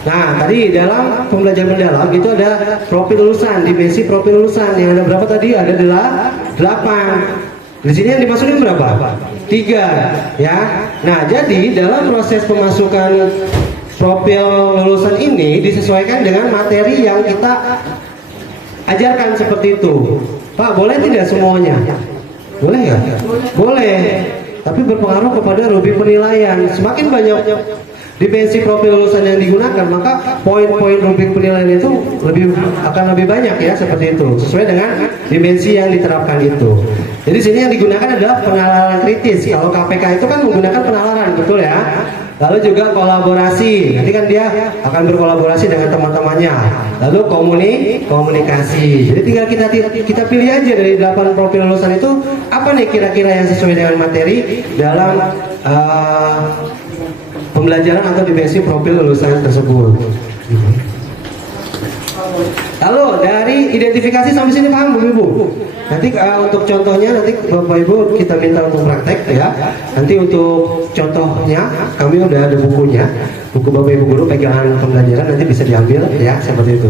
Nah tadi dalam pembelajaran mendalam itu ada profil lulusan, dimensi profil lulusan yang ada berapa tadi? Ada 8. Di sini yang dimasukin berapa? 3 ya. Nah jadi dalam proses pemasukan profil lulusan ini disesuaikan dengan materi yang kita ajarkan seperti itu. Pak boleh tidak semuanya? Boleh ya? Boleh. Tapi berpengaruh kepada rubi penilaian. Semakin banyak dimensi profil lulusan yang digunakan, maka poin-poin rubrik penilaian itu akan lebih banyak ya, seperti itu sesuai dengan dimensi yang diterapkan itu. Jadi sini yang digunakan adalah penalaran kritis. Kalau KPK itu kan menggunakan penalaran, betul ya. Lalu juga kolaborasi, nanti kan dia akan berkolaborasi dengan teman-temannya. Lalu komunikasi. Jadi tinggal kita pilih aja dari 8 profil lulusan itu apa nih kira-kira yang sesuai dengan materi dalam pembelajaran atau dimensi profil lulusan tersebut. Lalu dari identifikasi sampai sini paham Bu Ibu? Nanti untuk contohnya nanti Bapak Ibu kita minta untuk praktek ya. Nanti untuk contohnya kami udah ada bukunya, buku Bapak Ibu guru pegangan pembelajaran nanti bisa diambil ya seperti itu.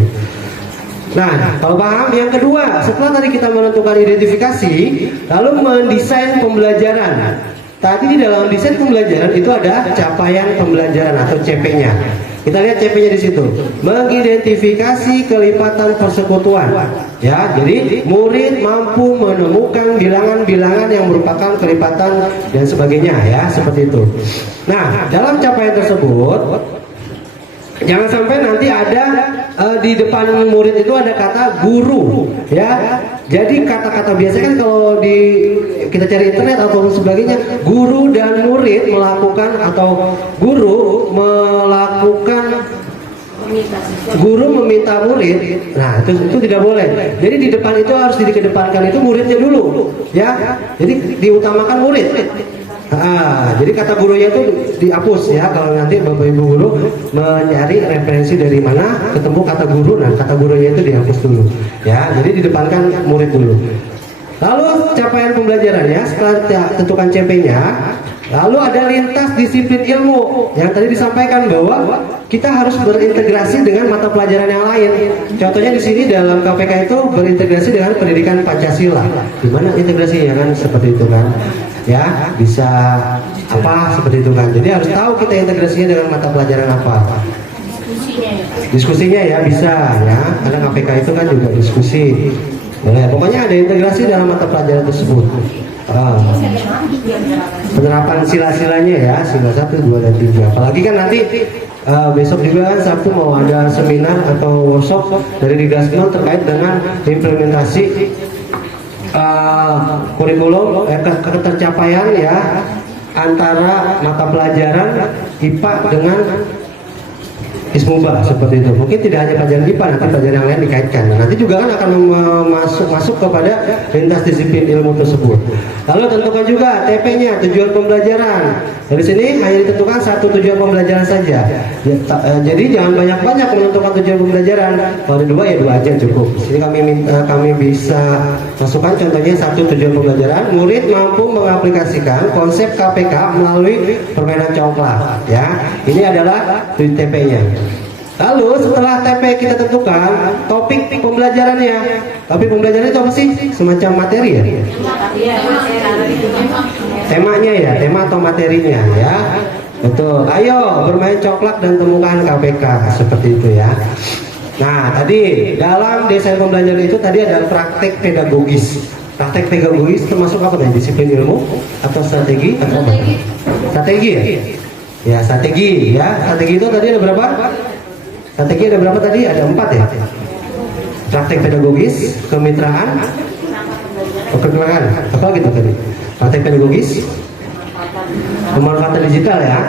Nah, kalau paham yang kedua, setelah tadi kita menentukan identifikasi, lalu mendesain pembelajaran. Tadi di dalam desain pembelajaran itu ada capaian pembelajaran atau CP-nya. Kita lihat CP-nya di situ. Mengidentifikasi kelipatan persekutuan. Ya, jadi murid mampu menemukan bilangan-bilangan yang merupakan kelipatan dan sebagainya ya, seperti itu. Nah, dalam capaian tersebut jangan sampai nanti ada di depan murid itu ada kata guru ya. Jadi kata-kata biasanya kan kalau kita cari internet atau sebagainya, guru dan murid melakukan atau guru meminta murid. Nah, itu tidak boleh. Jadi di depan itu harus dikedepankan itu muridnya dulu ya. Jadi diutamakan murid. Jadi kata gurunya itu dihapus ya. Kalau nanti Bapak Ibu guru mencari referensi dari mana ketemu kata guru, nah kata gurunya itu dihapus dulu ya. Jadi didepankan murid dulu. Lalu capaian pembelajarannya setelah tentukan CP-nya, lalu ada lintas disiplin ilmu yang tadi disampaikan bahwa kita harus berintegrasi dengan mata pelajaran yang lain. Contohnya di sini dalam KPK itu berintegrasi dengan pendidikan Pancasila. Gimana integrasinya kan seperti itu kan? Ya, bisa apa seperti itu kan. Jadi harus tahu kita integrasinya dengan mata pelajaran apa. Diskusinya ya bisa ya. Karena KPK itu kan juga diskusi. Boleh, pokoknya ada integrasi dalam mata pelajaran tersebut. Penerapan sila-silanya ya, sila 1, 2, dan 3. Apalagi kan nanti besok juga kan Sabtu mau ada seminar atau workshop dari Digasmel terkait dengan implementasi kurikulum ketercapaian ya antara mata pelajaran IPA dengan Ismuba seperti itu. Mungkin tidak hanya pelajaran IPA, nanti pelajaran yang lain dikaitkan. Nah, nanti juga kan akan masuk kepada lintas disiplin ilmu tersebut. Lalu tentukan juga TP-nya, tujuan pembelajaran. Dari sini hanya ditentukan satu tujuan pembelajaran saja. Jadi jangan banyak-banyak menentukan tujuan pembelajaran. Kalau ada dua ya dua aja cukup. Di sini kami bisa masukkan contohnya satu tujuan pembelajaran. Murid mampu mengaplikasikan konsep KPK melalui permainan congklak. Ya, ini adalah TP-nya. Lalu setelah TP kita tentukan topik pembelajarannya. Topik pembelajaran itu apa sih? Semacam materi ya? Temanya ya, tema atau materinya ya. Betul. Ayo bermain congklak dan temukan KPK seperti itu ya. Nah, tadi dalam desain pembelajaran itu tadi ada praktek pedagogis. Praktek pedagogis termasuk apa nih? Disiplin ilmu atau strategi? Strategi ya? Ya, strategi ya. Strategi itu tadi ada berapa? Strategi ada berapa tadi? Ada 4 ya. Praktek pedagogis, kemitraan, perkembangan. Apa gitu tadi? Praktek pedagogis, pemanfaatan digital ya,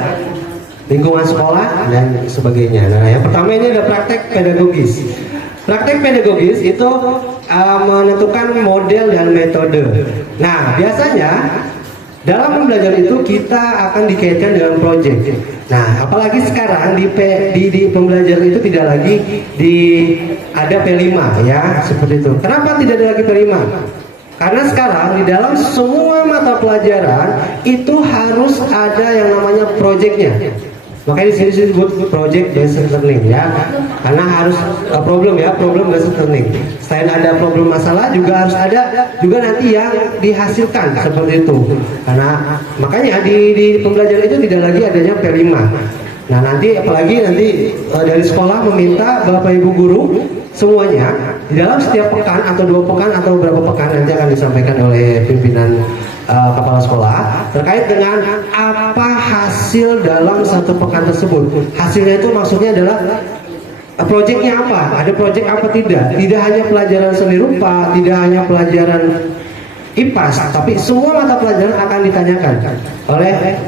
lingkungan sekolah dan sebagainya. Nah, yang pertama ini ada praktek pedagogis. Praktek pedagogis itu menentukan model dan metode. Nah, biasanya dalam pembelajaran itu kita akan dikaitkan dengan proyek. Nah, apalagi sekarang di pembelajaran itu tidak lagi ada P5 ya, seperti itu. Kenapa tidak ada lagi P5? Karena sekarang di dalam semua mata pelajaran itu harus ada yang namanya proyeknya. Makanya di sini disebut project based learning ya, karena harus problem based learning. Selain ada problem masalah juga harus ada juga nanti yang dihasilkan seperti itu. Karena makanya di pembelajaran itu tidak lagi adanya P5. Nah, nanti apalagi nanti dari sekolah meminta Bapak Ibu guru semuanya di dalam setiap pekan atau 2 pekan atau beberapa pekan nanti akan disampaikan oleh pimpinan kepala sekolah terkait dengan apa hasil dalam satu pekan tersebut. Hasilnya itu maksudnya adalah proyeknya apa, ada proyek apa tidak hanya pelajaran seni rupa, tidak hanya pelajaran IPAS, tapi semua mata pelajaran akan ditanyakan oleh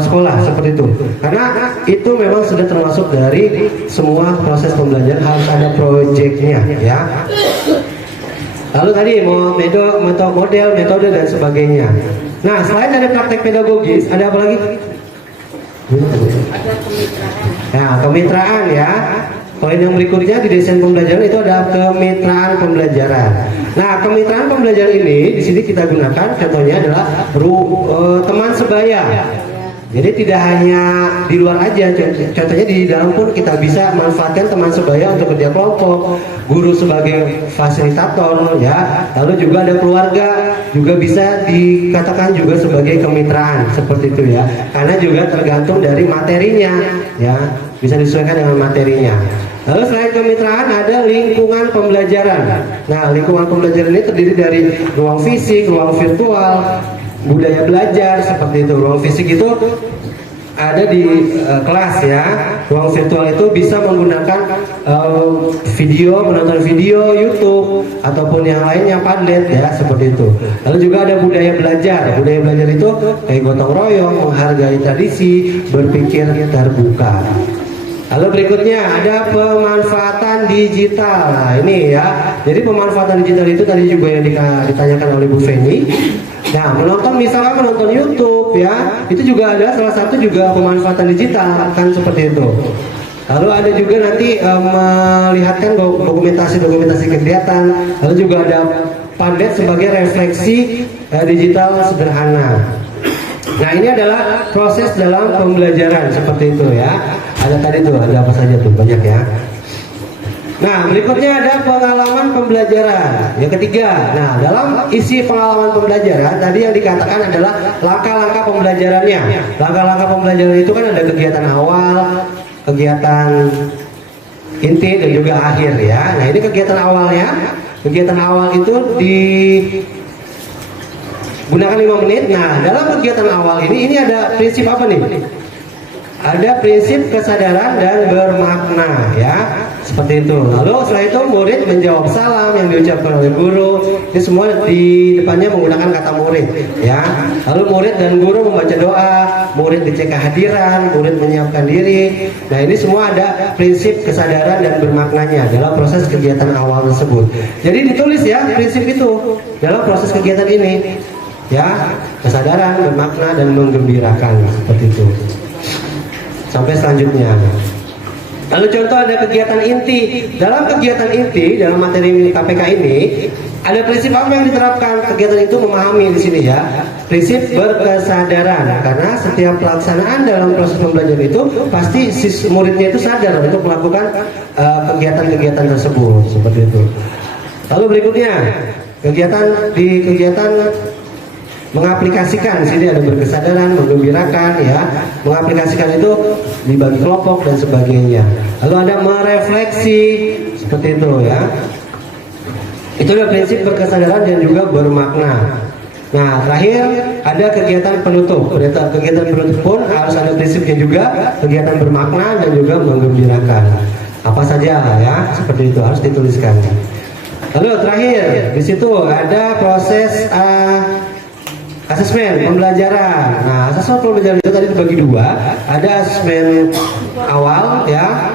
sekolah seperti itu. Karena itu memang sudah termasuk dari semua proses pembelajaran harus ada proyeknya ya. Lalu tadi model, metode dan sebagainya. Nah, selain ada praktek pedagogis, ada apa lagi? Nah, kemitraan ya. Poin yang berikutnya di desain pembelajaran itu ada kemitraan pembelajaran. Nah, kemitraan pembelajaran ini di sini kita gunakan contohnya adalah teman sebaya. Jadi tidak hanya di luar aja, contohnya di dalam pun kita bisa manfaatkan teman sebaya untuk kerja kelompok, guru sebagai fasilitator ya, lalu juga ada keluarga juga bisa dikatakan juga sebagai kemitraan seperti itu ya, karena juga tergantung dari materinya ya, bisa disesuaikan dengan materinya. Lalu selain kemitraan ada lingkungan pembelajaran. Nah, lingkungan pembelajaran ini terdiri dari ruang fisik, ruang virtual, budaya belajar seperti itu. Ruang fisik itu ada di kelas ya. Ruang virtual itu bisa menggunakan menonton video YouTube ataupun yang lainnya, Padlet ya, seperti itu. Lalu juga ada budaya belajar. Budaya belajar itu kayak gotong royong, menghargai tradisi, berpikir terbuka. Lalu berikutnya ada pemanfaatan digital. Nah, ini ya. Jadi pemanfaatan digital itu tadi juga yang ditanyakan oleh Bu Feni. Nah, misalkan menonton YouTube ya, itu juga ada salah satu juga pemanfaatan digital kan seperti itu. Lalu ada juga nanti melihatkan dokumentasi kegiatan. Lalu juga ada Padlet sebagai refleksi digital sederhana. Nah, ini adalah proses dalam pembelajaran seperti itu ya. Ada tadi tuh, ada apa saja tuh, banyak ya. Nah, berikutnya ada pengalaman pembelajaran. Yang ketiga, nah dalam isi pengalaman pembelajaran tadi yang dikatakan adalah langkah-langkah pembelajarannya. Langkah-langkah pembelajaran itu kan ada kegiatan awal, kegiatan inti dan juga akhir ya. Nah, ini kegiatan awalnya. Kegiatan awal itu digunakan 5 menit. Nah, dalam kegiatan awal ini ada prinsip apa nih? ada prinsip kesadaran dan bermakna ya, seperti itu. Lalu setelah itu murid menjawab salam yang diucapkan oleh guru. Ini semua di depannya menggunakan kata murid ya. Lalu murid dan guru membaca doa, murid dicek kehadiran, murid menyiapkan diri. Nah, ini semua ada prinsip kesadaran dan bermaknanya dalam proses kegiatan awal tersebut. Jadi ditulis ya prinsip itu dalam proses kegiatan ini ya, kesadaran, bermakna dan menggembirakan, seperti itu. Sampai selanjutnya. Lalu contoh ada kegiatan inti. Dalam kegiatan inti dalam materi KPK ini ada prinsip apa yang diterapkan? Kegiatan itu memahami di sini ya. Prinsip berkesadaran. Karena setiap pelaksanaan dalam proses pembelajaran itu pasti muridnya itu sadar untuk melakukan kegiatan-kegiatan tersebut, seperti itu. Lalu berikutnya kegiatan mengaplikasikan. Di sini ada berkesadaran, menggembirakan ya. Mengaplikasikan itu dibagi kelompok dan sebagainya. Lalu ada merefleksi, seperti itu ya. Itu adalah prinsip berkesadaran dan juga bermakna. Nah, terakhir ada kegiatan penutup. Kegiatan penutup pun harus ada prinsipnya juga, kegiatan bermakna dan juga menggembirakan. Apa saja ya, seperti itu harus dituliskan. Lalu terakhir di situ ada proses asesmen pembelajaran. Nah, asesmen pembelajaran itu tadi dibagi dua. Ada asesmen awal ya,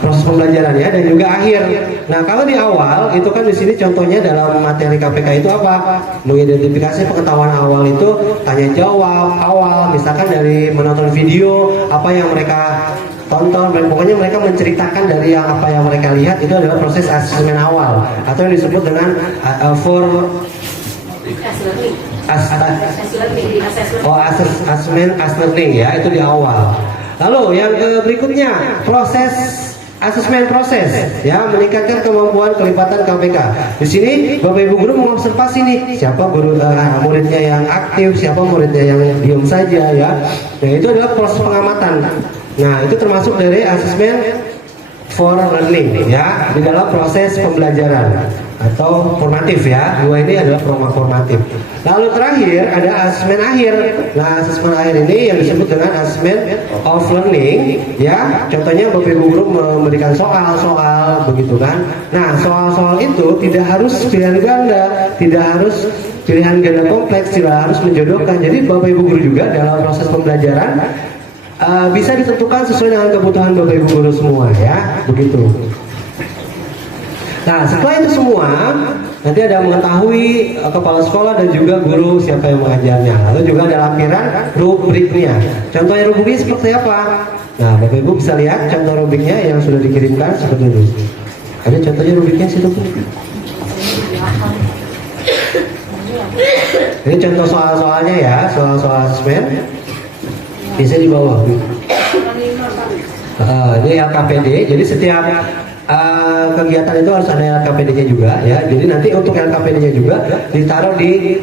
proses pembelajaran ya, dan juga akhir. Nah, kalau di awal itu kan di sini contohnya dalam materi KPK itu apa? Mengidentifikasi pengetahuan awal itu tanya jawab awal, misalkan dari menonton video apa yang mereka tonton, dan pokoknya mereka menceritakan dari apa yang mereka lihat. Itu adalah proses asesmen awal atau yang disebut dengan assessment ya, itu di awal. Lalu yang berikutnya proses asesmen proses ya, meningkatkan kemampuan kelipatan KPK. Di sini Bapak Ibu guru mengobservasi nih siapa muridnya yang aktif, siapa muridnya yang diam saja ya. Nah, itu adalah proses pengamatan. Nah, itu termasuk dari asesmen for learning ya, di dalam proses pembelajaran atau formatif ya. Dua ini adalah formatif. Lalu terakhir ada asesmen akhir. Nah, asesmen akhir ini yang disebut dengan asesmen of learning ya. Contohnya Bapak Ibu guru memberikan soal-soal begitu kan. Nah, soal-soal itu tidak harus pilihan ganda, tidak harus pilihan ganda kompleks, tidak harus menjodohkan. Jadi Bapak Ibu guru juga dalam proses pembelajaran bisa ditentukan sesuai dengan kebutuhan Bapak Ibu guru semua ya, begitu. Nah, setelah itu semua nanti ada mengetahui kepala sekolah dan juga guru siapa yang mengajarnya. Lalu juga ada lampiran rubriknya. Contohnya rubriknya seperti apa? Nah, Bapak Ibu bisa lihat contoh rubriknya yang sudah dikirimkan seperti itu. Ada contohnya rubriknya situ pun. Ini contoh soal-soalnya ya, soal-soal asesmen. Bisa di bawah. Ini LKPD. Jadi setiap kegiatan itu harus ada LKPD-nya juga ya. Jadi nanti untuk LKPD-nya juga ditaruh di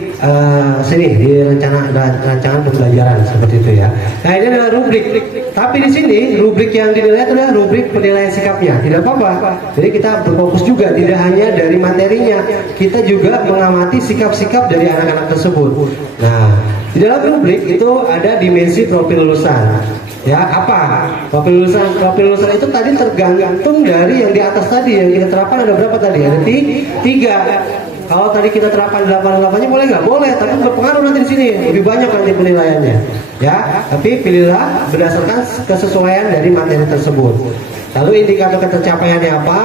sini di rancangan pembelajaran seperti itu ya. Nah, ini adalah rubrik. Tapi di sini rubrik yang dinilai adalah rubrik penilaian sikapnya. Tidak apa-apa. Jadi kita berfokus juga tidak hanya dari materinya, kita juga mengamati sikap-sikap dari anak-anak tersebut. Nah, di dalam rubrik itu ada dimensi profil lulusan. Ya, apa? Profil lulusan itu tadi tergantung dari yang di atas tadi, yang kita terapkan ada berapa tadi? Ada 3. Kalau tadi kita terapkan 8-8-nya boleh nggak? Boleh, tapi berpengaruh nanti di sini lebih banyak nanti penilaiannya. Ya, tapi pilihlah berdasarkan kesesuaian dari materi tersebut. Lalu indikator ketercapaiannya apa?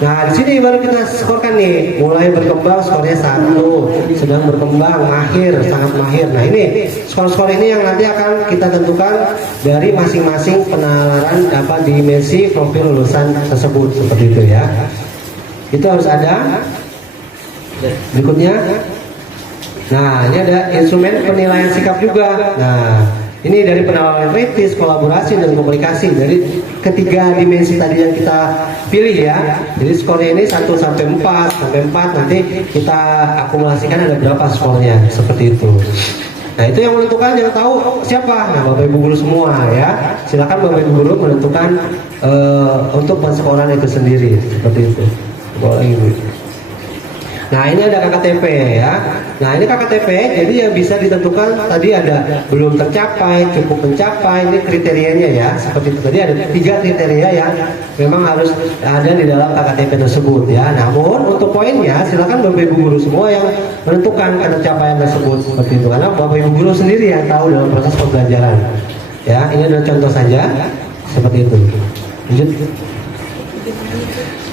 Nah, di sini baru kita skorkan nih. Mulai berkembang skornya 1, sedang berkembang, mahir, sangat mahir. Nah, ini skor-skor ini yang nanti akan kita tentukan dari masing-masing penalaran dimensi profil lulusan tersebut seperti itu ya. Itu harus ada. Berikutnya. Nah, ini ada instrumen penilaian sikap juga. Nah, ini dari penalaran kritis, kolaborasi, dan komunikasi. Dari ketiga dimensi tadi yang kita pilih ya. Jadi skornya ini 1 sampai 4. Sampai 4 nanti kita akumulasikan ada berapa skornya. Seperti itu. Nah, itu yang menentukan, yang tahu siapa? Nah, Bapak Ibu guru semua ya. Silakan Bapak Ibu guru menentukan untuk penskoran itu sendiri. Seperti itu. Boleh Ibu. Nah ini ada KKTP ya. Nah ini KKTP, jadi yang bisa ditentukan tadi ada belum tercapai, cukup mencapai, ini kriterianya ya. Seperti itu tadi ada 3 kriteria yang memang harus ada di dalam KKTP tersebut ya. Namun untuk poinnya silakan Bapak Ibu guru semua yang menentukan pencapaian tersebut seperti itu. Karena Bapak Ibu guru sendiri yang tahu dalam proses pembelajaran. Ya, ini adalah contoh saja seperti itu. Lanjut.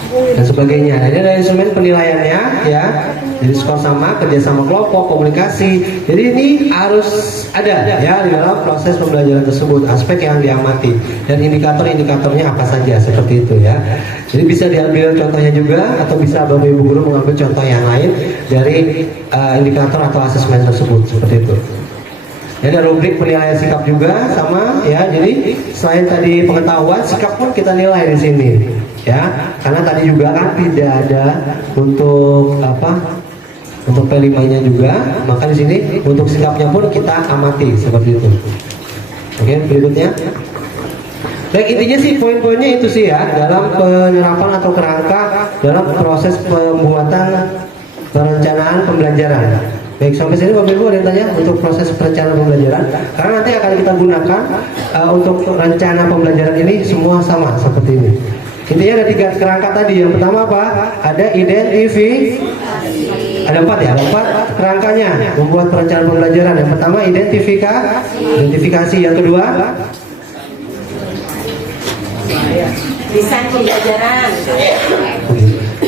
Dan sebagainya. Nah, ini ada instrumen penilaiannya ya. Jadi skor sama, kerjasama kelompok, komunikasi. Jadi ini harus ada ya di dalam proses pembelajaran tersebut, aspek yang diamati dan indikator-indikatornya apa saja seperti itu ya. Jadi bisa diambil contohnya juga atau bisa Bapak Ibu guru mengambil contoh yang lain dari indikator atau asesmen tersebut seperti itu. Ya, ada rubrik penilaian sikap juga sama ya. Jadi selain tadi pengetahuan, sikap pun kita nilai di sini ya. Karena tadi juga kan tidak ada untuk untuk P5-nya juga, maka di sini untuk sikapnya pun kita amati seperti itu. Oke, berikutnya. Baik, intinya sih poin-poinnya itu sih ya dalam penerapan atau kerangka dalam proses pembuatan perencanaan pembelajaran. Baik, sampai sini Bapak Ibu ada yang tanya untuk proses perencanaan pembelajaran. Karena nanti akan kita gunakan untuk rencana pembelajaran ini semua sama seperti ini. Intinya ada 3 kerangka tadi. Yang pertama apa? Ada identifikasi. Ada 4 ya, ada 4 kerangkanya membuat perencanaan pembelajaran. Yang pertama identifikasi. Yang kedua Desain pembelajaran.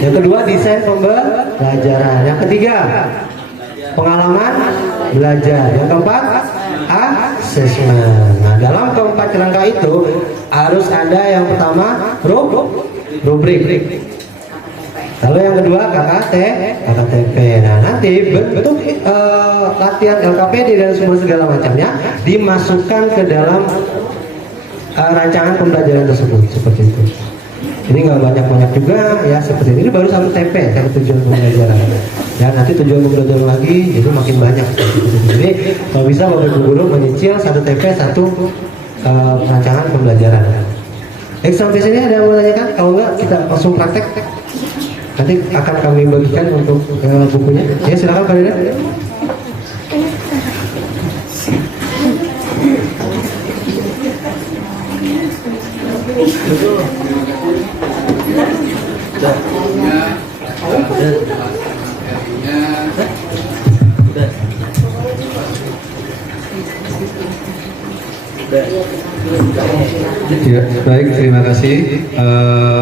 Yang kedua desain pembelajaran. Yang ketiga pengalaman belajar. Yang keempat asesmen. Nah dalam keempat kerangka itu harus ada yang pertama rubrik. Lalu yang kedua KKTP. Nah nanti bentuk latihan LKPD dan semua segala macamnya dimasukkan ke dalam rancangan pembelajaran tersebut seperti itu. Ini nggak banyak juga ya seperti ini. Ini baru 1 TP karena tujuan pembelajaran. Ya nanti tujuan pembelajaran lagi jadi makin banyak. Jadi kalau bisa Bapak Ibu guru menyicil 1 TP 1 rancangan pembelajaran. Baik, sampai sini ada yang mau tanyakan? Kalau enggak kita langsung praktek. Nanti akan kami bagikan untuk bukunya. Ya silakan Pak Dede. Ya, baik, terima kasih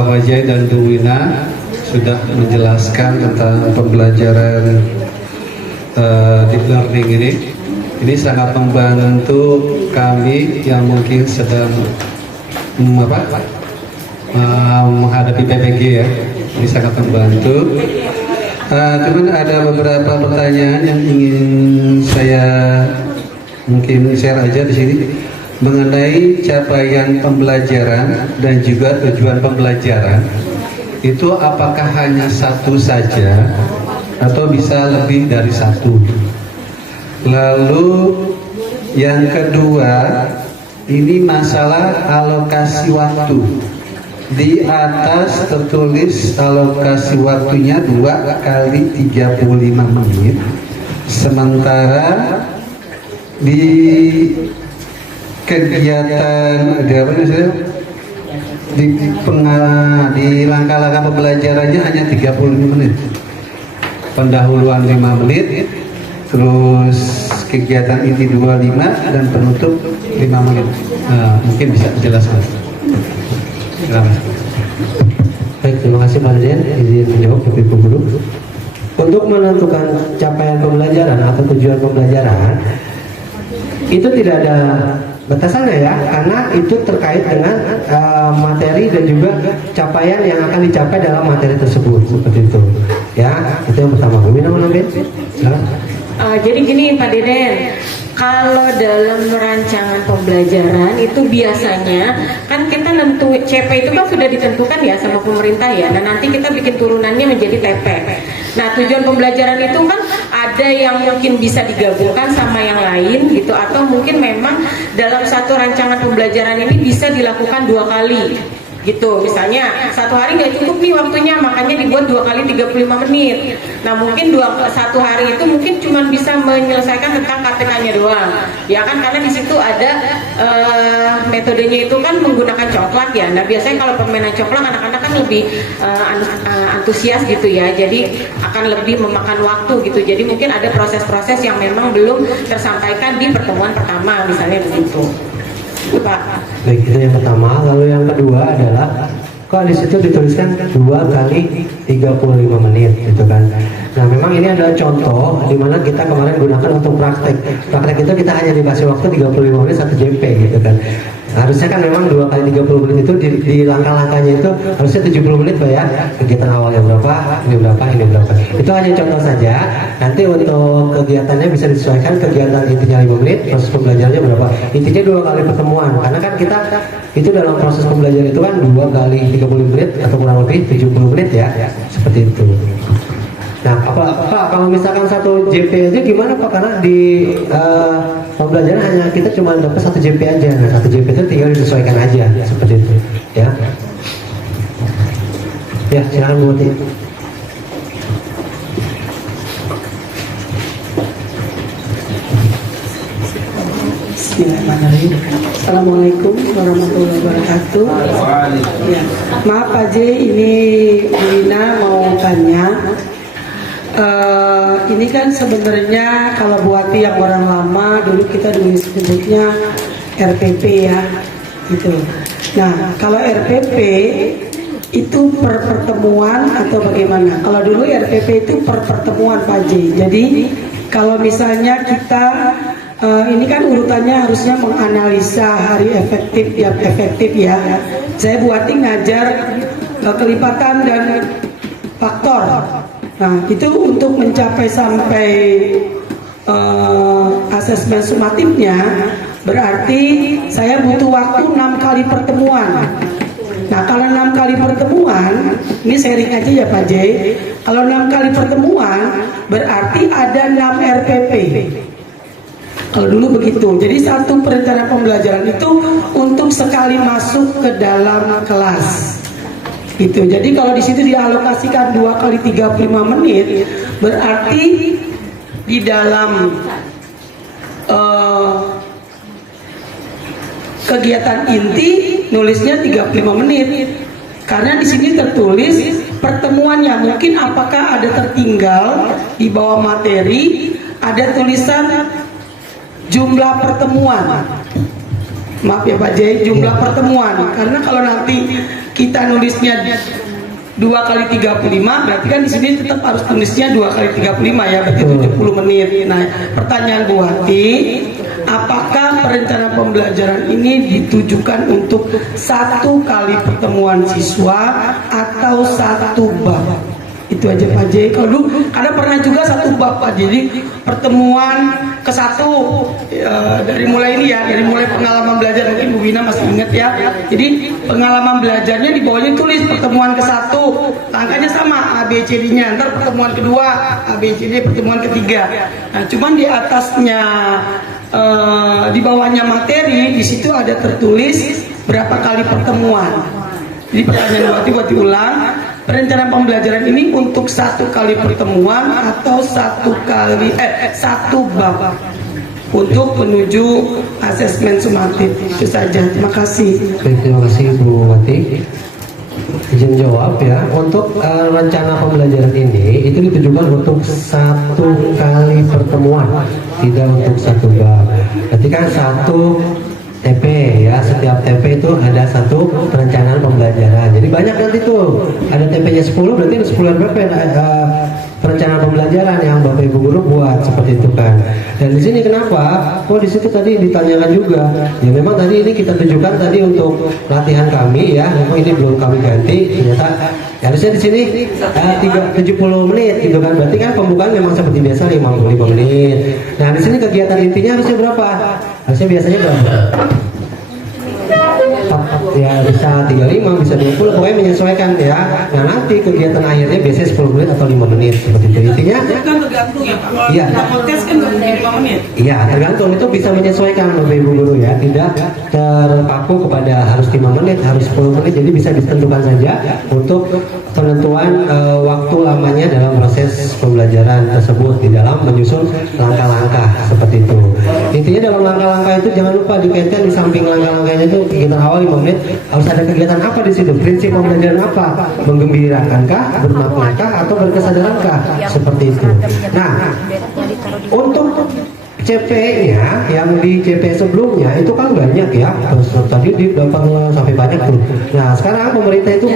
Wajai dan Bu Wina sudah menjelaskan tentang pembelajaran deep learning ini. Ini sangat membantu kami yang mungkin sedang menghadapi PPG ya. Ini sangat membantu. Cuman ada beberapa pertanyaan yang ingin saya mungkin share aja di sini mengenai capaian pembelajaran dan juga tujuan pembelajaran. Itu apakah hanya satu saja atau bisa lebih dari satu? Lalu yang kedua, ini masalah alokasi waktu. Di atas tertulis alokasi waktunya 2 kali 35 menit. Sementara di kegiatan di langkah-langkah pembelajarannya hanya 35 menit. Pendahuluan 5 menit, terus kegiatan inti 25 dan penutup 5 menit. Mungkin bisa dijelaskan. Baik, terima kasih Pak Deden. Izin menjawab Bapak Ibu guru. Untuk menentukan capaian pembelajaran atau tujuan pembelajaran itu tidak ada batasannya ya, karena itu terkait dengan materi dan juga capaian yang akan dicapai dalam materi tersebut seperti itu. Ya, itu yang pertama. Bagaimana menambil? Jadi gini Pak Deden, kalau dalam rancangan pembelajaran itu biasanya kan kita CP itu kan sudah ditentukan ya sama pemerintah ya. Nah nanti kita bikin turunannya menjadi TP. Nah tujuan pembelajaran itu kan ada yang mungkin bisa digabungkan sama yang lain gitu, atau mungkin memang dalam satu rancangan pembelajaran ini bisa dilakukan 2 kali. gitu. Misalnya satu hari nggak cukup nih waktunya, makanya dibuat 2 kali 35 menit. Nah mungkin satu hari itu mungkin cuma bisa menyelesaikan tentang KTK-nya doang, ya kan, karena di situ ada metodenya itu kan menggunakan coklat ya. Nah biasanya kalau permainan coklat anak-anak kan lebih antusias gitu ya, jadi akan lebih memakan waktu gitu. Jadi mungkin ada proses-proses yang memang belum tersampaikan di pertemuan pertama, misalnya begitu. Pak. Baik, itu yang pertama. Lalu yang kedua adalah kok di situ dituliskan 2 kali 35 menit gitu kan. Nah memang ini adalah contoh di mana kita kemarin gunakan untuk praktek. Praktek itu kita hanya dikasih waktu 35 menit 1 JP gitu kan. Harusnya kan memang 2 kali 30 menit itu di langkah-langkahnya itu harusnya 70 menit Pak ya. Kegiatan awalnya berapa, ini berapa, ini berapa. Itu hanya contoh saja. Nanti untuk kegiatannya bisa disesuaikan, kegiatan intinya 5 menit, proses pembelajarannya berapa. Intinya 2 kali pertemuan. Karena kan kita itu dalam proses pembelajaran itu kan 2 kali 30 menit atau kurang lebih 70 menit ya. Seperti itu. Nah, Pak, kalau misalkan 1 JP aja gimana Pak? Karena di pembelajaran hanya kita cuma dapat 1 JP aja. Nah, 1 JP itu tinggal disesuaikan aja seperti itu, ya. Ya, silakan Bu Wati. Bismillahirrahmanirrahim. Assalamualaikum warahmatullahi wabarakatuh. Ya, maaf Pak J, ini Bu Lina mau tanya. Ini kan sebenarnya kalau buat yang orang lama dulu kita dulu sebutnya RPP ya, gitu. Nah, kalau RPP itu per pertemuan atau bagaimana? Kalau dulu RPP itu per pertemuan Pak J. Jadi kalau misalnya kita ini kan urutannya harusnya menganalisa hari efektif ya. Saya buatin ngajar kelipatan dan faktor. Nah, itu untuk mencapai sampai asesmen sumatifnya berarti saya butuh waktu 6 kali pertemuan. Nah, kalau 6 kali pertemuan, ini sharing aja ya Pak J. Kalau 6 kali pertemuan berarti ada 6 RPP. Kalau dulu begitu. Jadi satu perencanaan pembelajaran itu untuk sekali masuk ke dalam kelas. Gitu. Jadi kalau di situ dialokasikan 2 kali 35 menit, berarti di dalam kegiatan inti nulisnya 35 menit. Karena di sini tertulis pertemuannya, mungkin apakah ada tertinggal di bawah materi ada tulisan jumlah pertemuan. Maaf ya Pak J, jumlah pertemuan. Karena kalau nanti kita nulisnya 2 kali 35, berarti kan di sini tetap harus tulisnya 2 kali 35 ya, berarti 70 menit. Nah, pertanyaan Bu Wati, apakah perencanaan pembelajaran ini ditujukan untuk 1 kali pertemuan siswa atau 1 bab? Itu aja Pak J. Kalau dulu ada pernah juga 1 bab Pak J. Jadi pertemuan ke-1 dari mulai ini ya, dari mulai pengalaman belajar, mungkin Bu Wina masih ingat ya. Jadi pengalaman belajarnya di bawahnya tulis pertemuan ke-1, angkanya sama ABCD-nya. Ntar pertemuan kedua ABCD, pertemuan ketiga. Nah, cuman di atasnya di bawahnya materi, di situ ada tertulis berapa kali pertemuan. Jadi pertanyaan buat diulang, perencanaan pembelajaran ini untuk 1 kali pertemuan atau 1 bab untuk menuju asesmen sumatif. Itu saja. Terima kasih. Baik, terima kasih Bu Wati. Izin jawab ya. Untuk rencana pembelajaran ini itu ditujukan untuk 1 kali pertemuan, tidak untuk 1 bab. Berarti kan 1 TP ya, setiap TP itu ada 1 perencanaan pembelajaran. Jadi banyak nanti tuh, ada TP-nya 10, berarti ada 10 RPP perencanaan pembelajaran yang Bapak Ibu guru buat seperti itu kan. Dan di sini kenapa? Oh di situ tadi ditanyakan juga. Ya memang tadi ini kita tujukan tadi untuk latihan kami ya. Memang ini belum kami ganti. Ternyata harusnya di sini 70 menit gitu kan. Berarti kan pembukaan memang seperti biasa 55 menit. Nah di sini kegiatan intinya harusnya berapa? Harusnya biasanya berapa? ya bisa 35, bisa 20, pokoknya menyesuaikan ya. Nah nanti kegiatan akhirnya biasanya 10 menit atau 5 menit seperti itu. Intinya Kan tergantung ya Pak. Kalau Iya. kita mau tes kan nggak mungkin 5 menit. iya tergantung, itu bisa menyesuaikan Bapak Ibu guru ya, tidak terpaku kepada harus 5 menit, harus 10 menit, jadi bisa ditentukan saja untuk penentuan waktu lamanya dalam proses pembelajaran tersebut di dalam menyusun langkah-langkah seperti itu. Intinya dalam langkah-langkah itu jangan lupa dikaitkan di samping langkah-langkahnya itu kegiatan awal 5 menit harus ada kegiatan apa di situ, prinsip pembelajaran apa, menggembirakankah, bermaknakah, atau berkesadarankah, seperti itu. Nah, untuk CP-nya yang di CP sebelumnya itu kan banyak ya, tadi di belakang sampai banyak tuh. Nah sekarang pemerintah itu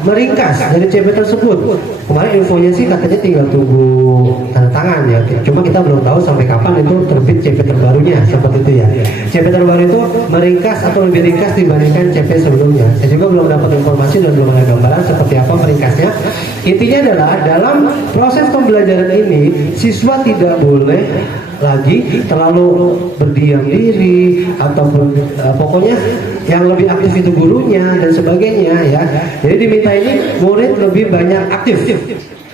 meringkas dari CP tersebut. Kemarin infonya sih katanya tinggal tunggu tanda tangan ya. Cuma kita belum tahu sampai kapan itu terbit CP terbarunya seperti itu ya. CP terbaru itu meringkas atau lebih ringkas dibandingkan CP sebelumnya. Saya juga belum dapat informasi dan belum ada gambaran seperti apa meringkasnya. Intinya adalah dalam proses pembelajaran ini siswa tidak boleh lagi terlalu berdiam diri ataupun pokoknya yang lebih aktif itu gurunya dan sebagainya ya. Jadi diminta ini murid lebih banyak aktif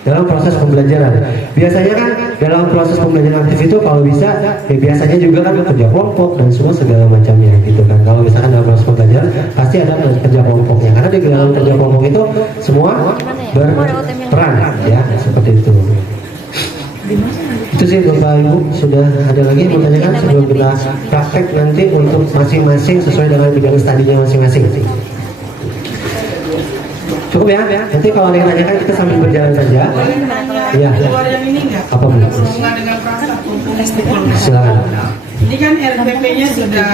dalam proses pembelajaran. Biasanya kan dalam proses pembelajaran aktif itu kalau bisa ya biasanya juga kan kerja kelompok dan semua segala macamnya gitu kan. Kalau misalkan dalam proses pembelajaran pasti ada kerja kelompoknya, karena di dalam kerja kelompok itu semua berperan ya seperti itu. Itu sih Bapak Ibu, sudah ada lagi yang mau tanyakan sebelum kita praktek nanti untuk masing-masing sesuai dengan bidang studinya masing-masing. Cukup ya? Nanti kalau ada yang tanyakan kita sambil berjalan saja. Iya. Keluar yang ini nggak? Apa Bu? Hubungan dengan perasaan hukum. Silakan. Ini kan RPP-nya sudah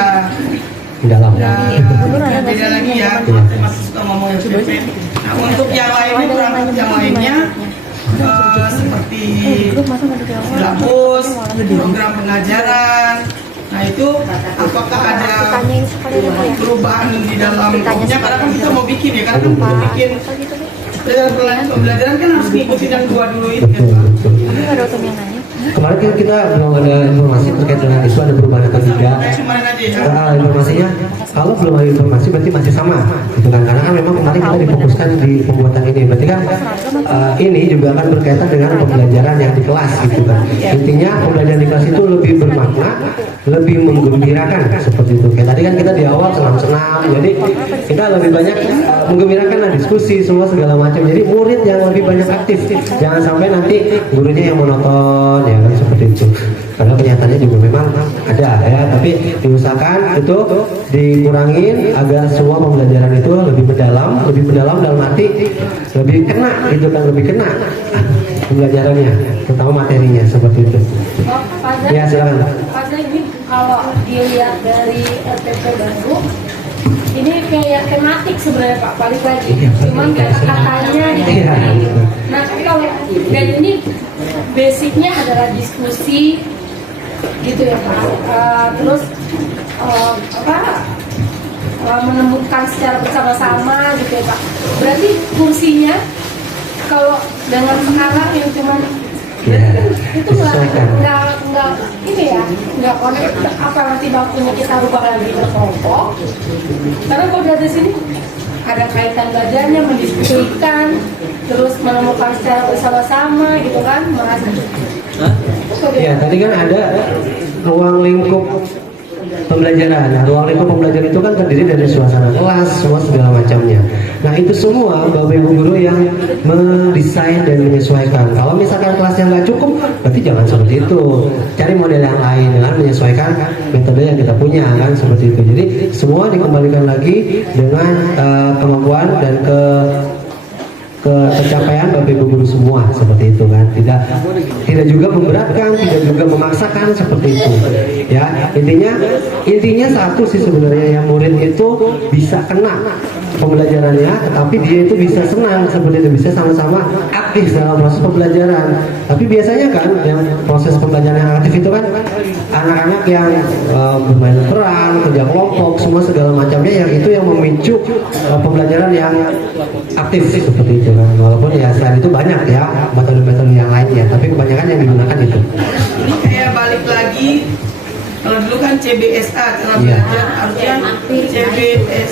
Di dalam. beda lagi ya. Masih suka ngomong RPP. Nah untuk yang lainnya, perangkat yang lainnya seperti silabus, program pengajaran. Nah itu apakah ada perubahan di dalamnya? Karena kan kita mau bikin ya, karena kan mau bikin pembelajaran kan harus ngikutin yang dua dulu itu kan Pak. Kemarin kita belum ada informasi terkait dengan isu ada perubahan atau tidak. Kayak kemarin aja ya. Informasinya kalau belum ada informasi berarti masih sama gitu kan, karena kan memang kemarin kita difokuskan di pembuatan ini, berarti kan ini juga akan berkaitan dengan pembelajaran yang di kelas gitu kan. Intinya pembelajaran di kelas itu lebih bermakna, lebih menggembirakan seperti itu. Kayak tadi kan kita di awal senam-senam, jadi kita lebih banyak menggembirakan lah, diskusi semua segala macam. Jadi murid yang lebih banyak aktif, jangan sampai nanti gurunya yang monoton ya kan seperti itu. Karena kenyataannya juga memang ada ya, tapi diusahakan itu dikurangin agar semua pembelajaran itu lebih mendalam dalam arti lebih kena gitu kan, lebih kena pembelajarannya, terutama materinya seperti itu. Ya silakan. Pada ini kalau dilihat dari RPP baru, ini kayak tematik sebenarnya Pak, balik lagi. Cuman kata-katanya gitu. Nah kalau dan ini basicnya adalah diskusi gitu ya Pak. Terus menemukan secara bersama-sama gitu ya Pak. Berarti fungsinya kalau dengan sekarang yang cuman itu nggak ini ya, nggak connect. Apa nanti waktunya kita rubah lagi ke kelompok? Karena kalau dari sini ada kaitan belajarnya, mendiskusikan, terus menemukan secara bersama-sama gitu kan, merasa. Ya tadi kan ada ruang lingkup pembelajaran. Nah, ruang lingkup pembelajaran itu kan terdiri dari suasana kelas, semua segala macamnya. Nah itu semua Bapak Ibu guru yang mendesain dan menyesuaikan. Kalau misalkan kelasnya nggak cukup, berarti jangan seperti itu. Cari model yang lain dengan menyesuaikan metode yang kita punya kan seperti itu. Jadi semua dikembalikan lagi dengan kemampuan dan kecapaian Bapak Ibu guru semua seperti itu kan, tidak juga memberatkan, tidak juga memaksakan seperti itu ya. Intinya satu sih sebenarnya, yang murid itu bisa kena pembelajarannya, tetapi dia itu bisa senang seperti itu, bisa sama-sama aktif dalam proses pembelajaran. Tapi biasanya kan yang proses pembelajaran yang aktif itu kan anak-anak yang bermain peran, kerja kelompok, semua segala macamnya, yang itu yang memicu pembelajaran yang aktif seperti itu kan. Walaupun ya selain itu banyak ya metode-metode yang lainnya, tapi kebanyakan yang digunakan itu. Ini kayak balik lagi Kalau dulu kan CBSA cara Iya. belajar, harusnya CBS.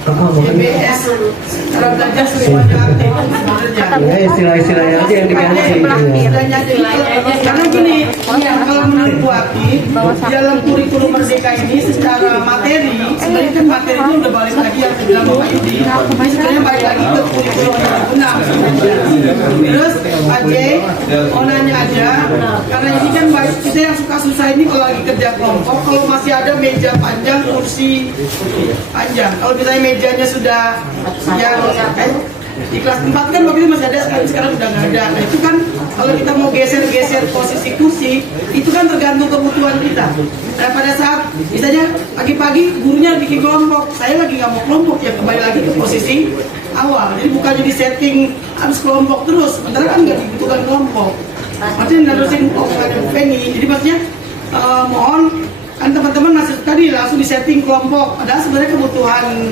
Bukan. CBS cara belajar semuanya aktif sebenarnya. Ya istilah-istilahnya aja yang diganti. Istilahnya aja. Karena gini, kalau menurut Bu Aki, dalam kurikulum Merdeka ini secara materi, sebenarnya kan materinya udah balik lagi yang bilang Bapak Yudi. Sebenarnya balik lagi ke kurikulum 2006 sebenarnya. Terus Pak J, mau nanya aja, karena ini kan kita yang suka susah ini kalau lagi kerja kelompok, kalau masih ada meja panjang, kursi panjang. Kalau misalnya mejanya sudah yang di kelas 4 kan waktu itu masih ada, sekarang udah nggak ada. Nah itu kan kalau kita mau geser-geser posisi kursi, itu kan tergantung kebutuhan kita. Nah pada saat misalnya pagi-pagi gurunya bikin kelompok, saya lagi nggak mau kelompok, ya kembali lagi ke posisi awal. Jadi bukannya di setting harus kelompok terus, sementara kan nggak dibutuhkan kelompok. Maksudnya nerusin omongannya Bu Penny. Jadi maksudnya mohon kan teman-teman masih tadi langsung di setting kelompok. Padahal sebenarnya kebutuhan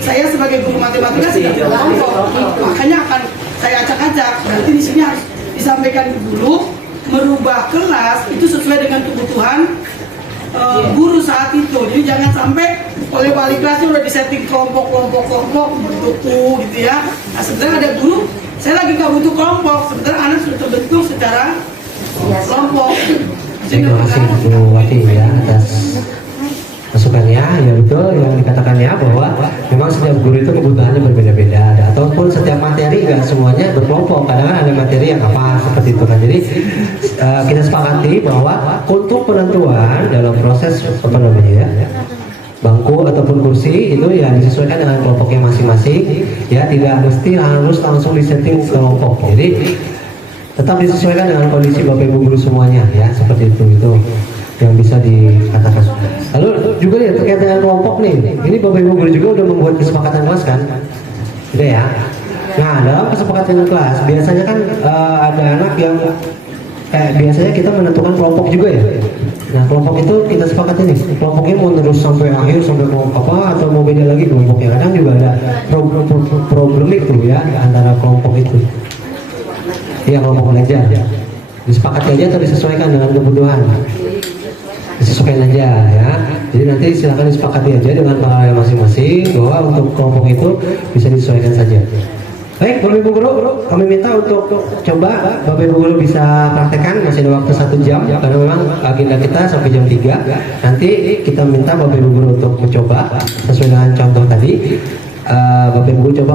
saya sebagai guru matematika sudah kelompok, makanya akan saya acak-acak. Berarti di sini harus disampaikan dulu merubah kelas itu sesuai dengan kebutuhan guru saat itu. Jadi jangan sampai oleh wali kelasnya udah disetting kelompok bertuku gitu ya. Nah sebenarnya ada guru saya lagi nggak butuh kelompok, sebenarnya anak sudah terbentuk secara kelompok. Terima kasih Bu Wati ya atas masukannya. Ya betul yang dikatakannya bahwa memang setiap guru itu kebutuhannya berbeda-beda, ataupun setiap materi nggak semuanya berkelompok. Kadang-kadang ada materi yang apa seperti itu kan. Jadi kita sepakati bahwa untuk penentuan dalam proses apa namanya ya bangku ataupun kursi itu ya disesuaikan dengan kelompoknya masing-masing, ya tidak mesti harus langsung disetting kelompok. Jadi tetap disesuaikan dengan kondisi Bapak Ibu guru semuanya ya, seperti itu yang bisa dikatakan. Lalu juga ya terkait dengan kelompok nih, ini Bapak Ibu guru juga udah membuat kesepakatan kelas kan, udah ya. Nah dalam kesepakatan kelas biasanya kan ada anak yang biasanya kita menentukan kelompok juga ya. Nah kelompok itu kita sepakati nih, kelompoknya mau terus sampai akhir sampai kelompok apa atau mau beda lagi kelompoknya. Kadang juga ada problemik tuh ya antara kelompok itu. Iya kelompok belajar disepakati aja atau disesuaikan dengan kebutuhan, disesuaikan aja ya. Jadi nanti silakan disepakati aja dengan para masing-masing bahwa untuk kelompok itu bisa disesuaikan saja. Baik Bapak Ibu guru, kami minta untuk coba Bapak Ibu guru bisa praktekkan, masih ada waktu 1 jam karena memang agenda kita sampai jam 3. Nanti kita minta Bapak Ibu guru untuk mencoba sesuai dengan contoh tadi. Bapak Ibu guru coba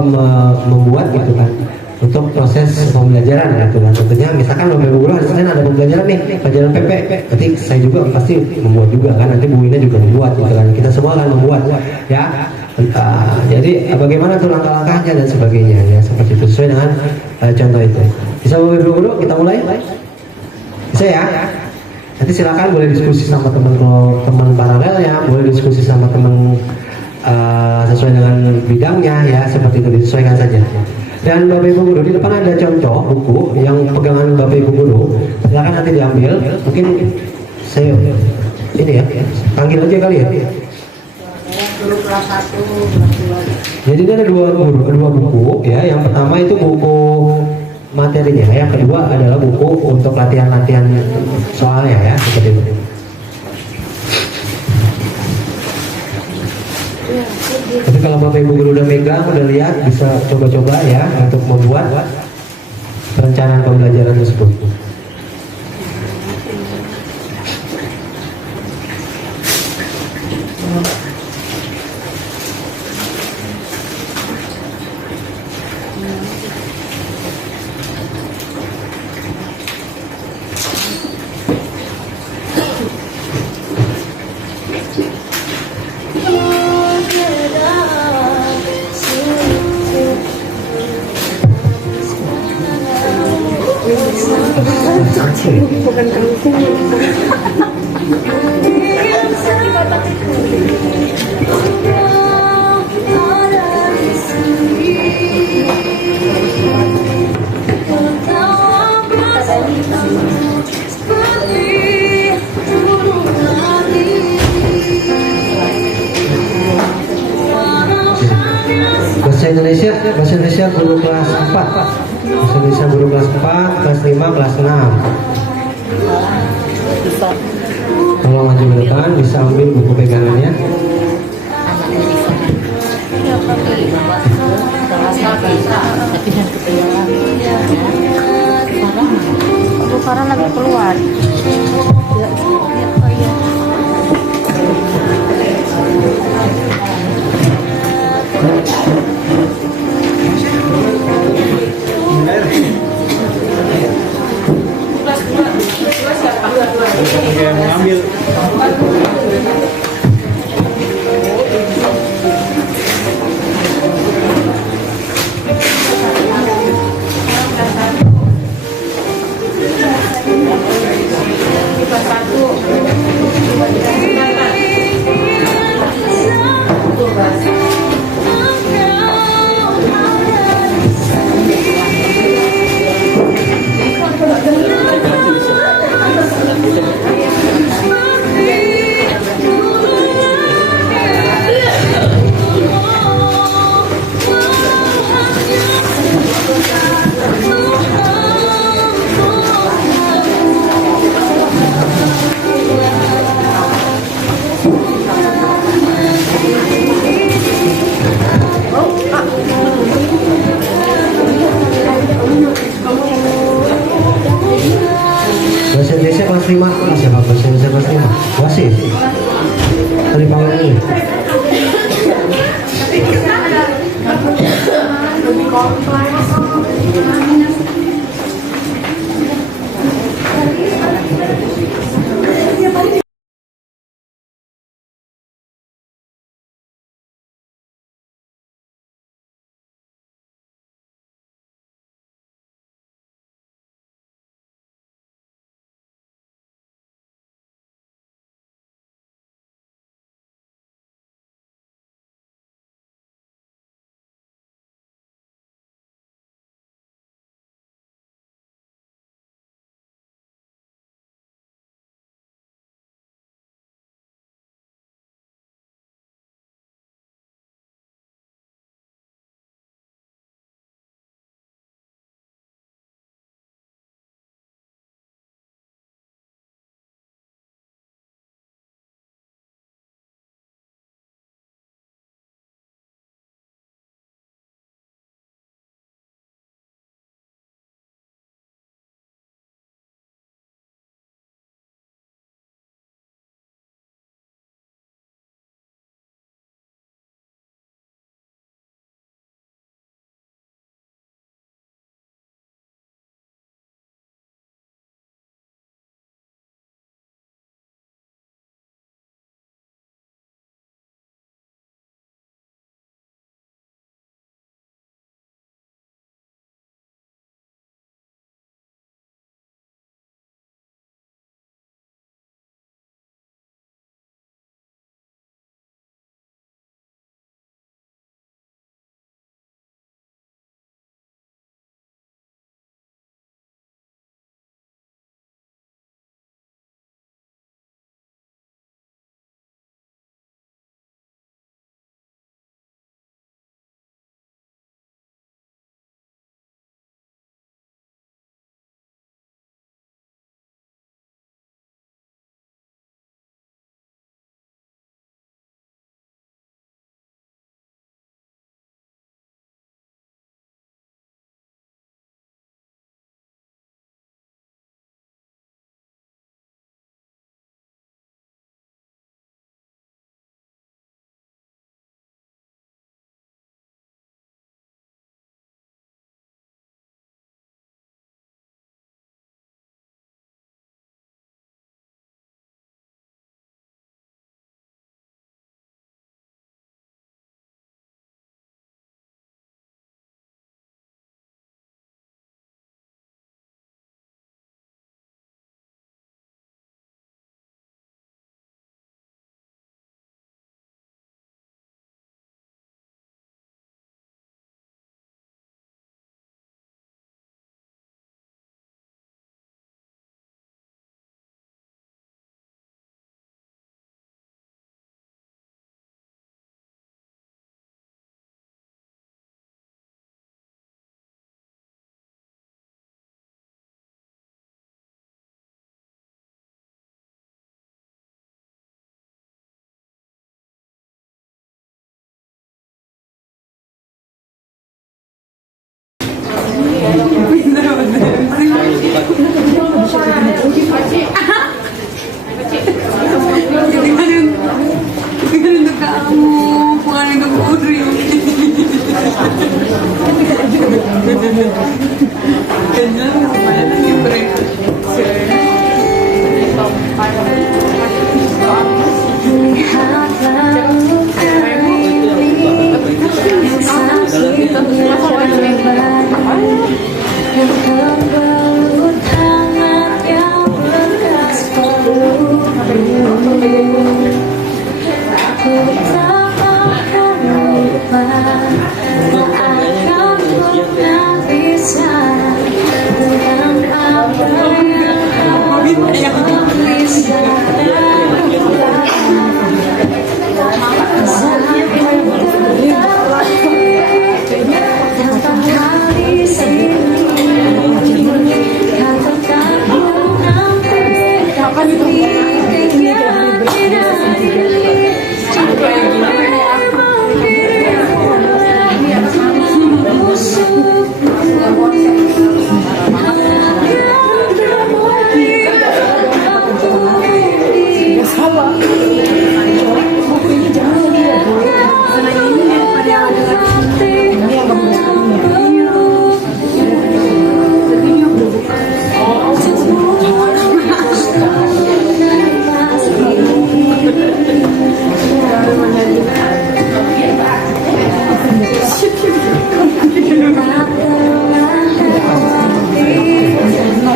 membuat gitu kan untuk proses pembelajaran gitu kan. Tentunya misalkan Bapak Ibu guru hari Senin ada pembelajaran nih, pelajaran PP, nanti saya juga pasti membuat juga kan, nanti Bu Ina juga membuat gitu kan, kita semua akan membuat ya. Jadi bagaimana tuh langkah-langkahnya dan sebagainya ya, seperti itu sesuai dengan contoh itu. Bisa Bapak Ibu guru kita mulai? Bisa ya? Nanti silakan boleh diskusi sama teman paralelnya, boleh diskusi sama teman sesuai dengan bidangnya ya, seperti itu disesuaikan saja. Dan Bapak Ibu guru di depan ada contoh buku yang pegangan Bapak Ibu guru, silakan nanti diambil. Mungkin saya ini ya, panggil aja kali ya. Guru kelas 1, kelas 2. Jadi ini ada dua buku ya. Yang pertama itu buku materinya, yang kedua adalah buku untuk latihan-latihan soalnya ya, seperti itu. Tapi kalau Bapak Ibu guru udah megang, udah lihat, bisa coba-coba ya untuk membuat perencanaan pembelajaran tersebut. Bukan kangkung. Bahasa Indonesia guru kelas 4. Bahasa Indonesia guru kelas 4, kelas 5, kelas 6. Tolong maju ke depan. ambil buku pegangannya. Bu Farah lagi keluar. Bahasa Indonesia kelas 5. Siapa bahasa Indonesia kelas 5? Wasis. Tadi panggil ini.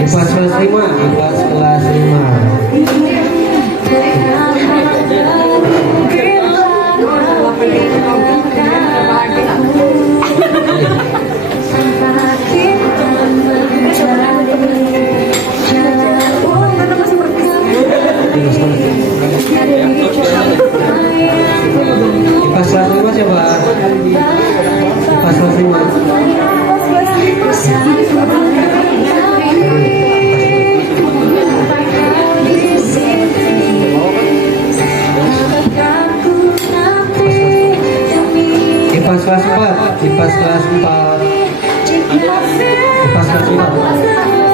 IPAS kelas 5, IPAS kelas 5. IPAS kelas 5 siapa? IPAS kelas 5. IPAS kelas 4, IPAS kelas 4, IPAS kelas 4.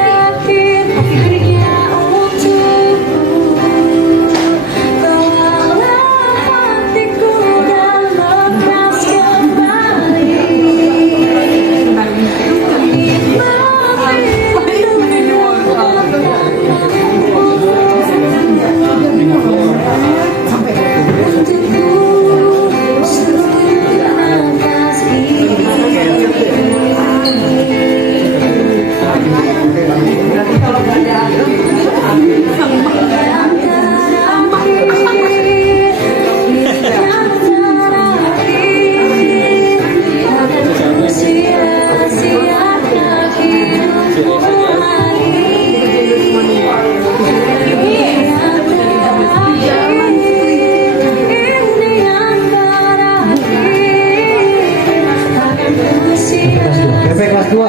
PP kelas 2.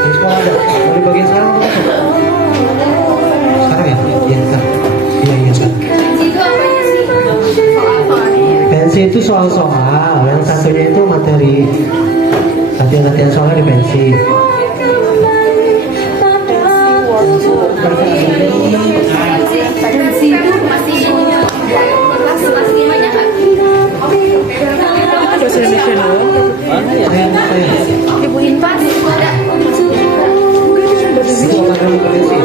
Di sekolah ada. Mau dibagiin sekarang? Sekarang ya? Iya, ntar. Iya, ntar. Pensi itu soal-soal, yang satunya itu materi. Latihan-latihan soalnya di pensi. Ibu Intan. Itu apa kamu ke pensi?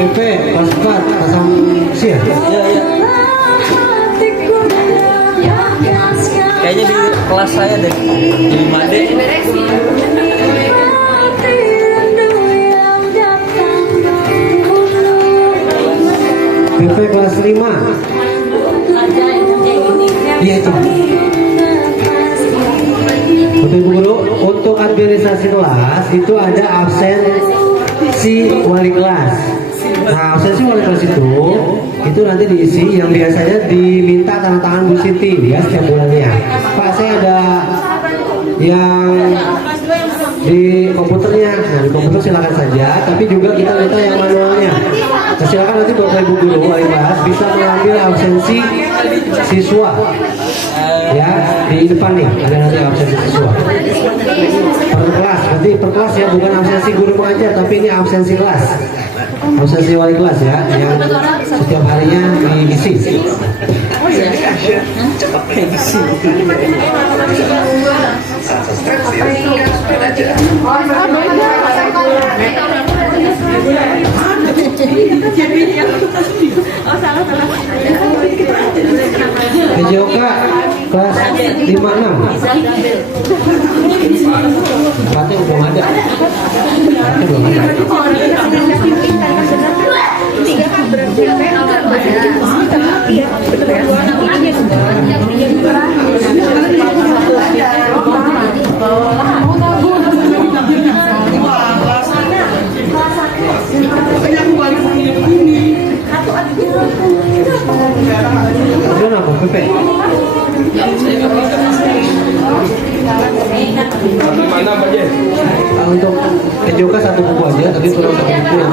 PP kelas 4 pasang sih ya? Kayaknya di kelas saya deh, di 5D. PP kelas 5. Iya itu. Bapak Ibu Guru, untuk administrasi kelas itu ada absensi wali kelas. Nah, absensi wali kelas itu nanti diisi yang biasanya diminta tanda tangan Bu Siti ya setiap bulannya. Pak, saya ada yang di komputernya. Nah, di komputer silakan saja, tapi juga kita minta yang manualnya. Nah, silakan nanti Bapak Ibu Guru wali kelas bisa mengambil absensi siswa. Ya, di depan nih ada nanti absensi siswa. Per kelas, berarti per kelas ya, bukan absensi guru mengajar, tapi ini absensi kelas. Absensi wali kelas ya, yang setiap harinya diisi. PJOK kelas 56. Empatnya belum ada. Empatnya belum ada. Kemudian apa? Pepe? Untuk Ejoka satu buku aja, tapi kurang satu buku yang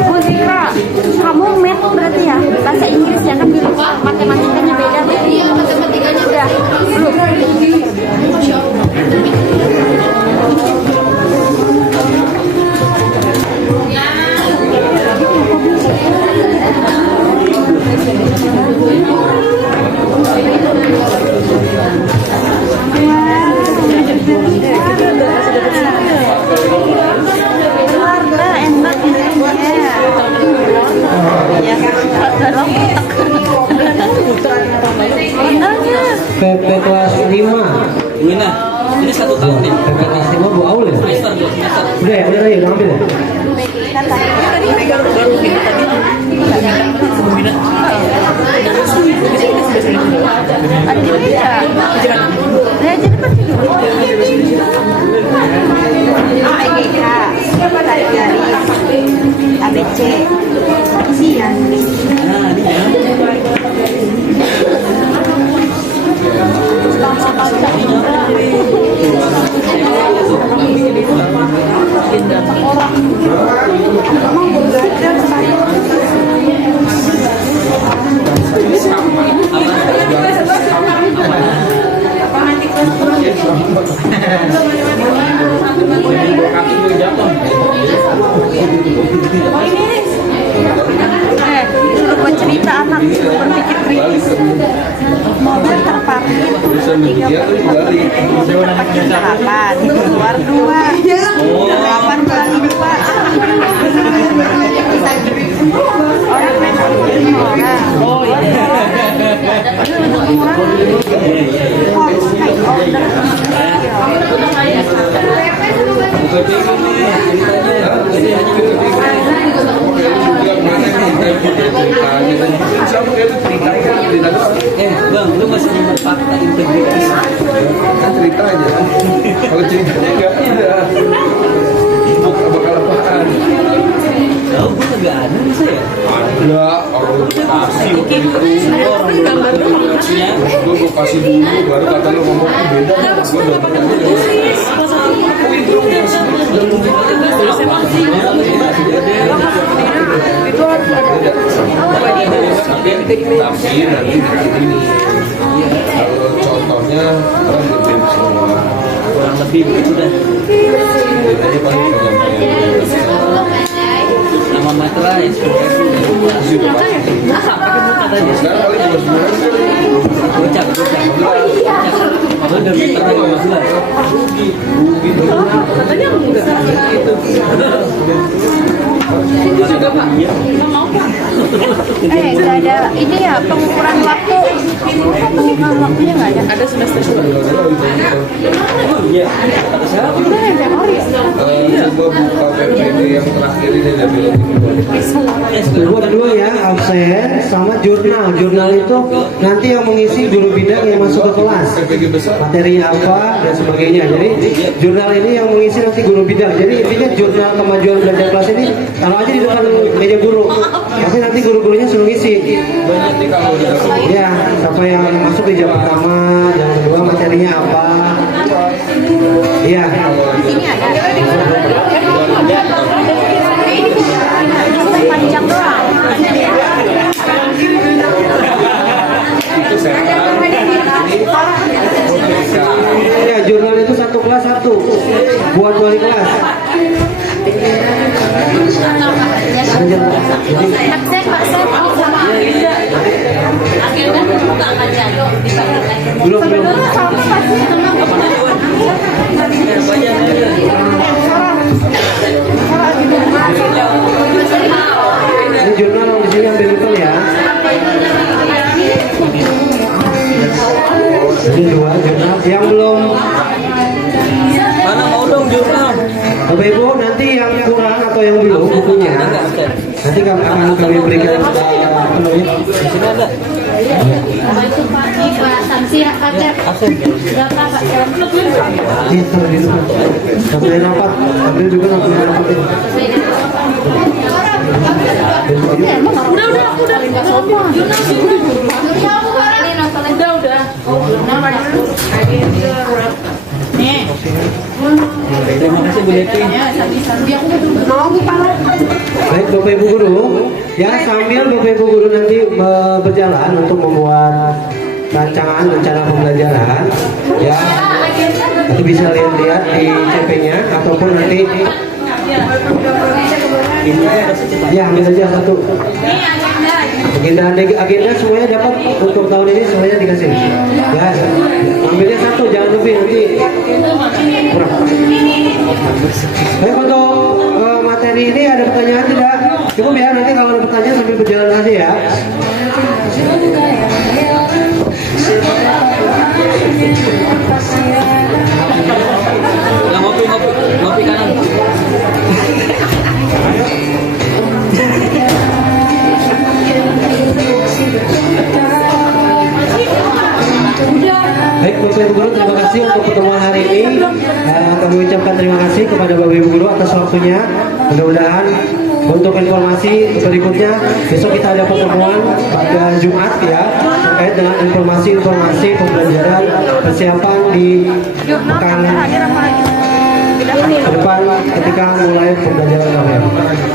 Bu Zikra, kamu math berarti ya? Bahasa Inggris ya kan bilang matematikanya beda. Iya, matematikanya udah. Belum. PP kelas 5. Wina, ini 1 tahun nih. PP kelas 5 Bu Aul ya? Semester 2 semester. Udah ya, udah ambil ya? Ada di meja. Nah, jadi pasti AEGK, tarik garis, ABC, isian. Nah, ini ya. Suruh buat cerita anak berpikir kritis. Mobil terparkir 38, keluar 2, 8 kali 2. Orang naik motor 5 orang. Oh iya. Harus naik order. Bang, lu masih ingat fakta integritas? Kan cerita aja. Kalau ceritanya nggak ada. Bakal apaan? Tahu gue nggak ada nih saya. Ada organisasi waktu itu. Gue kasih dulu, baru kata lu ngomong itu beda. Gue udah bertanya. Akuin dong yang itu harus ada. Tapi nanti ini kalau contohnya orang berbeda semua. Kurang lebih begitu dah. Bedanya paling Nama materai ya seperti itu. sekarang paling 2 bulan Gocap. Udah meternya 15. rugi. Nggak ada ini ya pengukuran waktu. Pengukuran waktunya nggak ada. Ada semester Iya. Kata siapa? Coba buka PPD yang terakhir ini dan bilang Buat dulu ya, absen sama jurnal. Jurnal itu nanti yang mengisi guru bidang yang masuk ke kelas. PPG besar. Materinya apa dan sebagainya. Jadi jurnal ini yang mengisi nanti guru bidang. Jadi intinya jurnal kemajuan belajar kelas ini taruh aja di depan meja guru. Pasti nanti guru-gurunya suruh ngisi. Banyak nih kalau udah dapat. Ya, siapa yang masuk di jam pertama, jam kedua materinya apa? Iya. Ini ada. Panjang doang. Itu setan. Ya, jurnal itu satu kelas satu buat wali kelas. Absen, Pak Sen. Akhirnya buka aja. Belum. Banyak. Jadi 2 jurnal yang belum. Mana mau dong jurnal? Bapak Ibu, nanti yang kurang atau yang belum bukunya, nanti akan kami berikan penuhnya. Di sini ada. Itu di depan. Sampai rapat, ambil juga sampai rapat. Terima kasih Bu Leti. Baik Bapak Ibu Guru, ya sambil Bapak Ibu Guru nanti berjalan untuk membuat rancangan rencana pembelajaran, ya nanti bisa lihat di CP-nya ataupun nanti ya ambil saja satu. Agenda semuanya dapat untuk tahun ini semuanya dikasih. Ya, ambilnya satu, jangan lebih nanti kurang. Baik untuk materi ini ada pertanyaan tidak? Cukup ya, nanti kalau ada pertanyaan sambil berjalan aja ya. Yang ngopi kanan. Baik Bapak Ibu Guru, terima kasih untuk pertemuan hari ini. Kami ucapkan terima kasih kepada Bapak Ibu Guru atas waktunya. Mudah-mudahan untuk informasi berikutnya besok kita ada pertemuan pada Jumat ya, terkait dengan informasi pembelajaran persiapan di pekan ke depan ketika mulai pembelajaran KPM.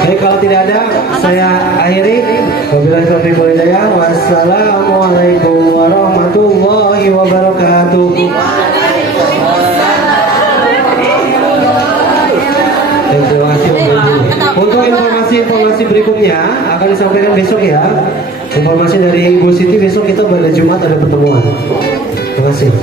Baik, kalau tidak ada, saya akhiri. Wabillahi taufiq wal hidayah. Wassalamualaikum warahmatullahi wabarakatuh. Terima kasih. Untuk informasi berikutnya akan disampaikan besok ya. Informasi dari Ibu Siti besok kita pada Jumat ada pertemuan. Terima kasih.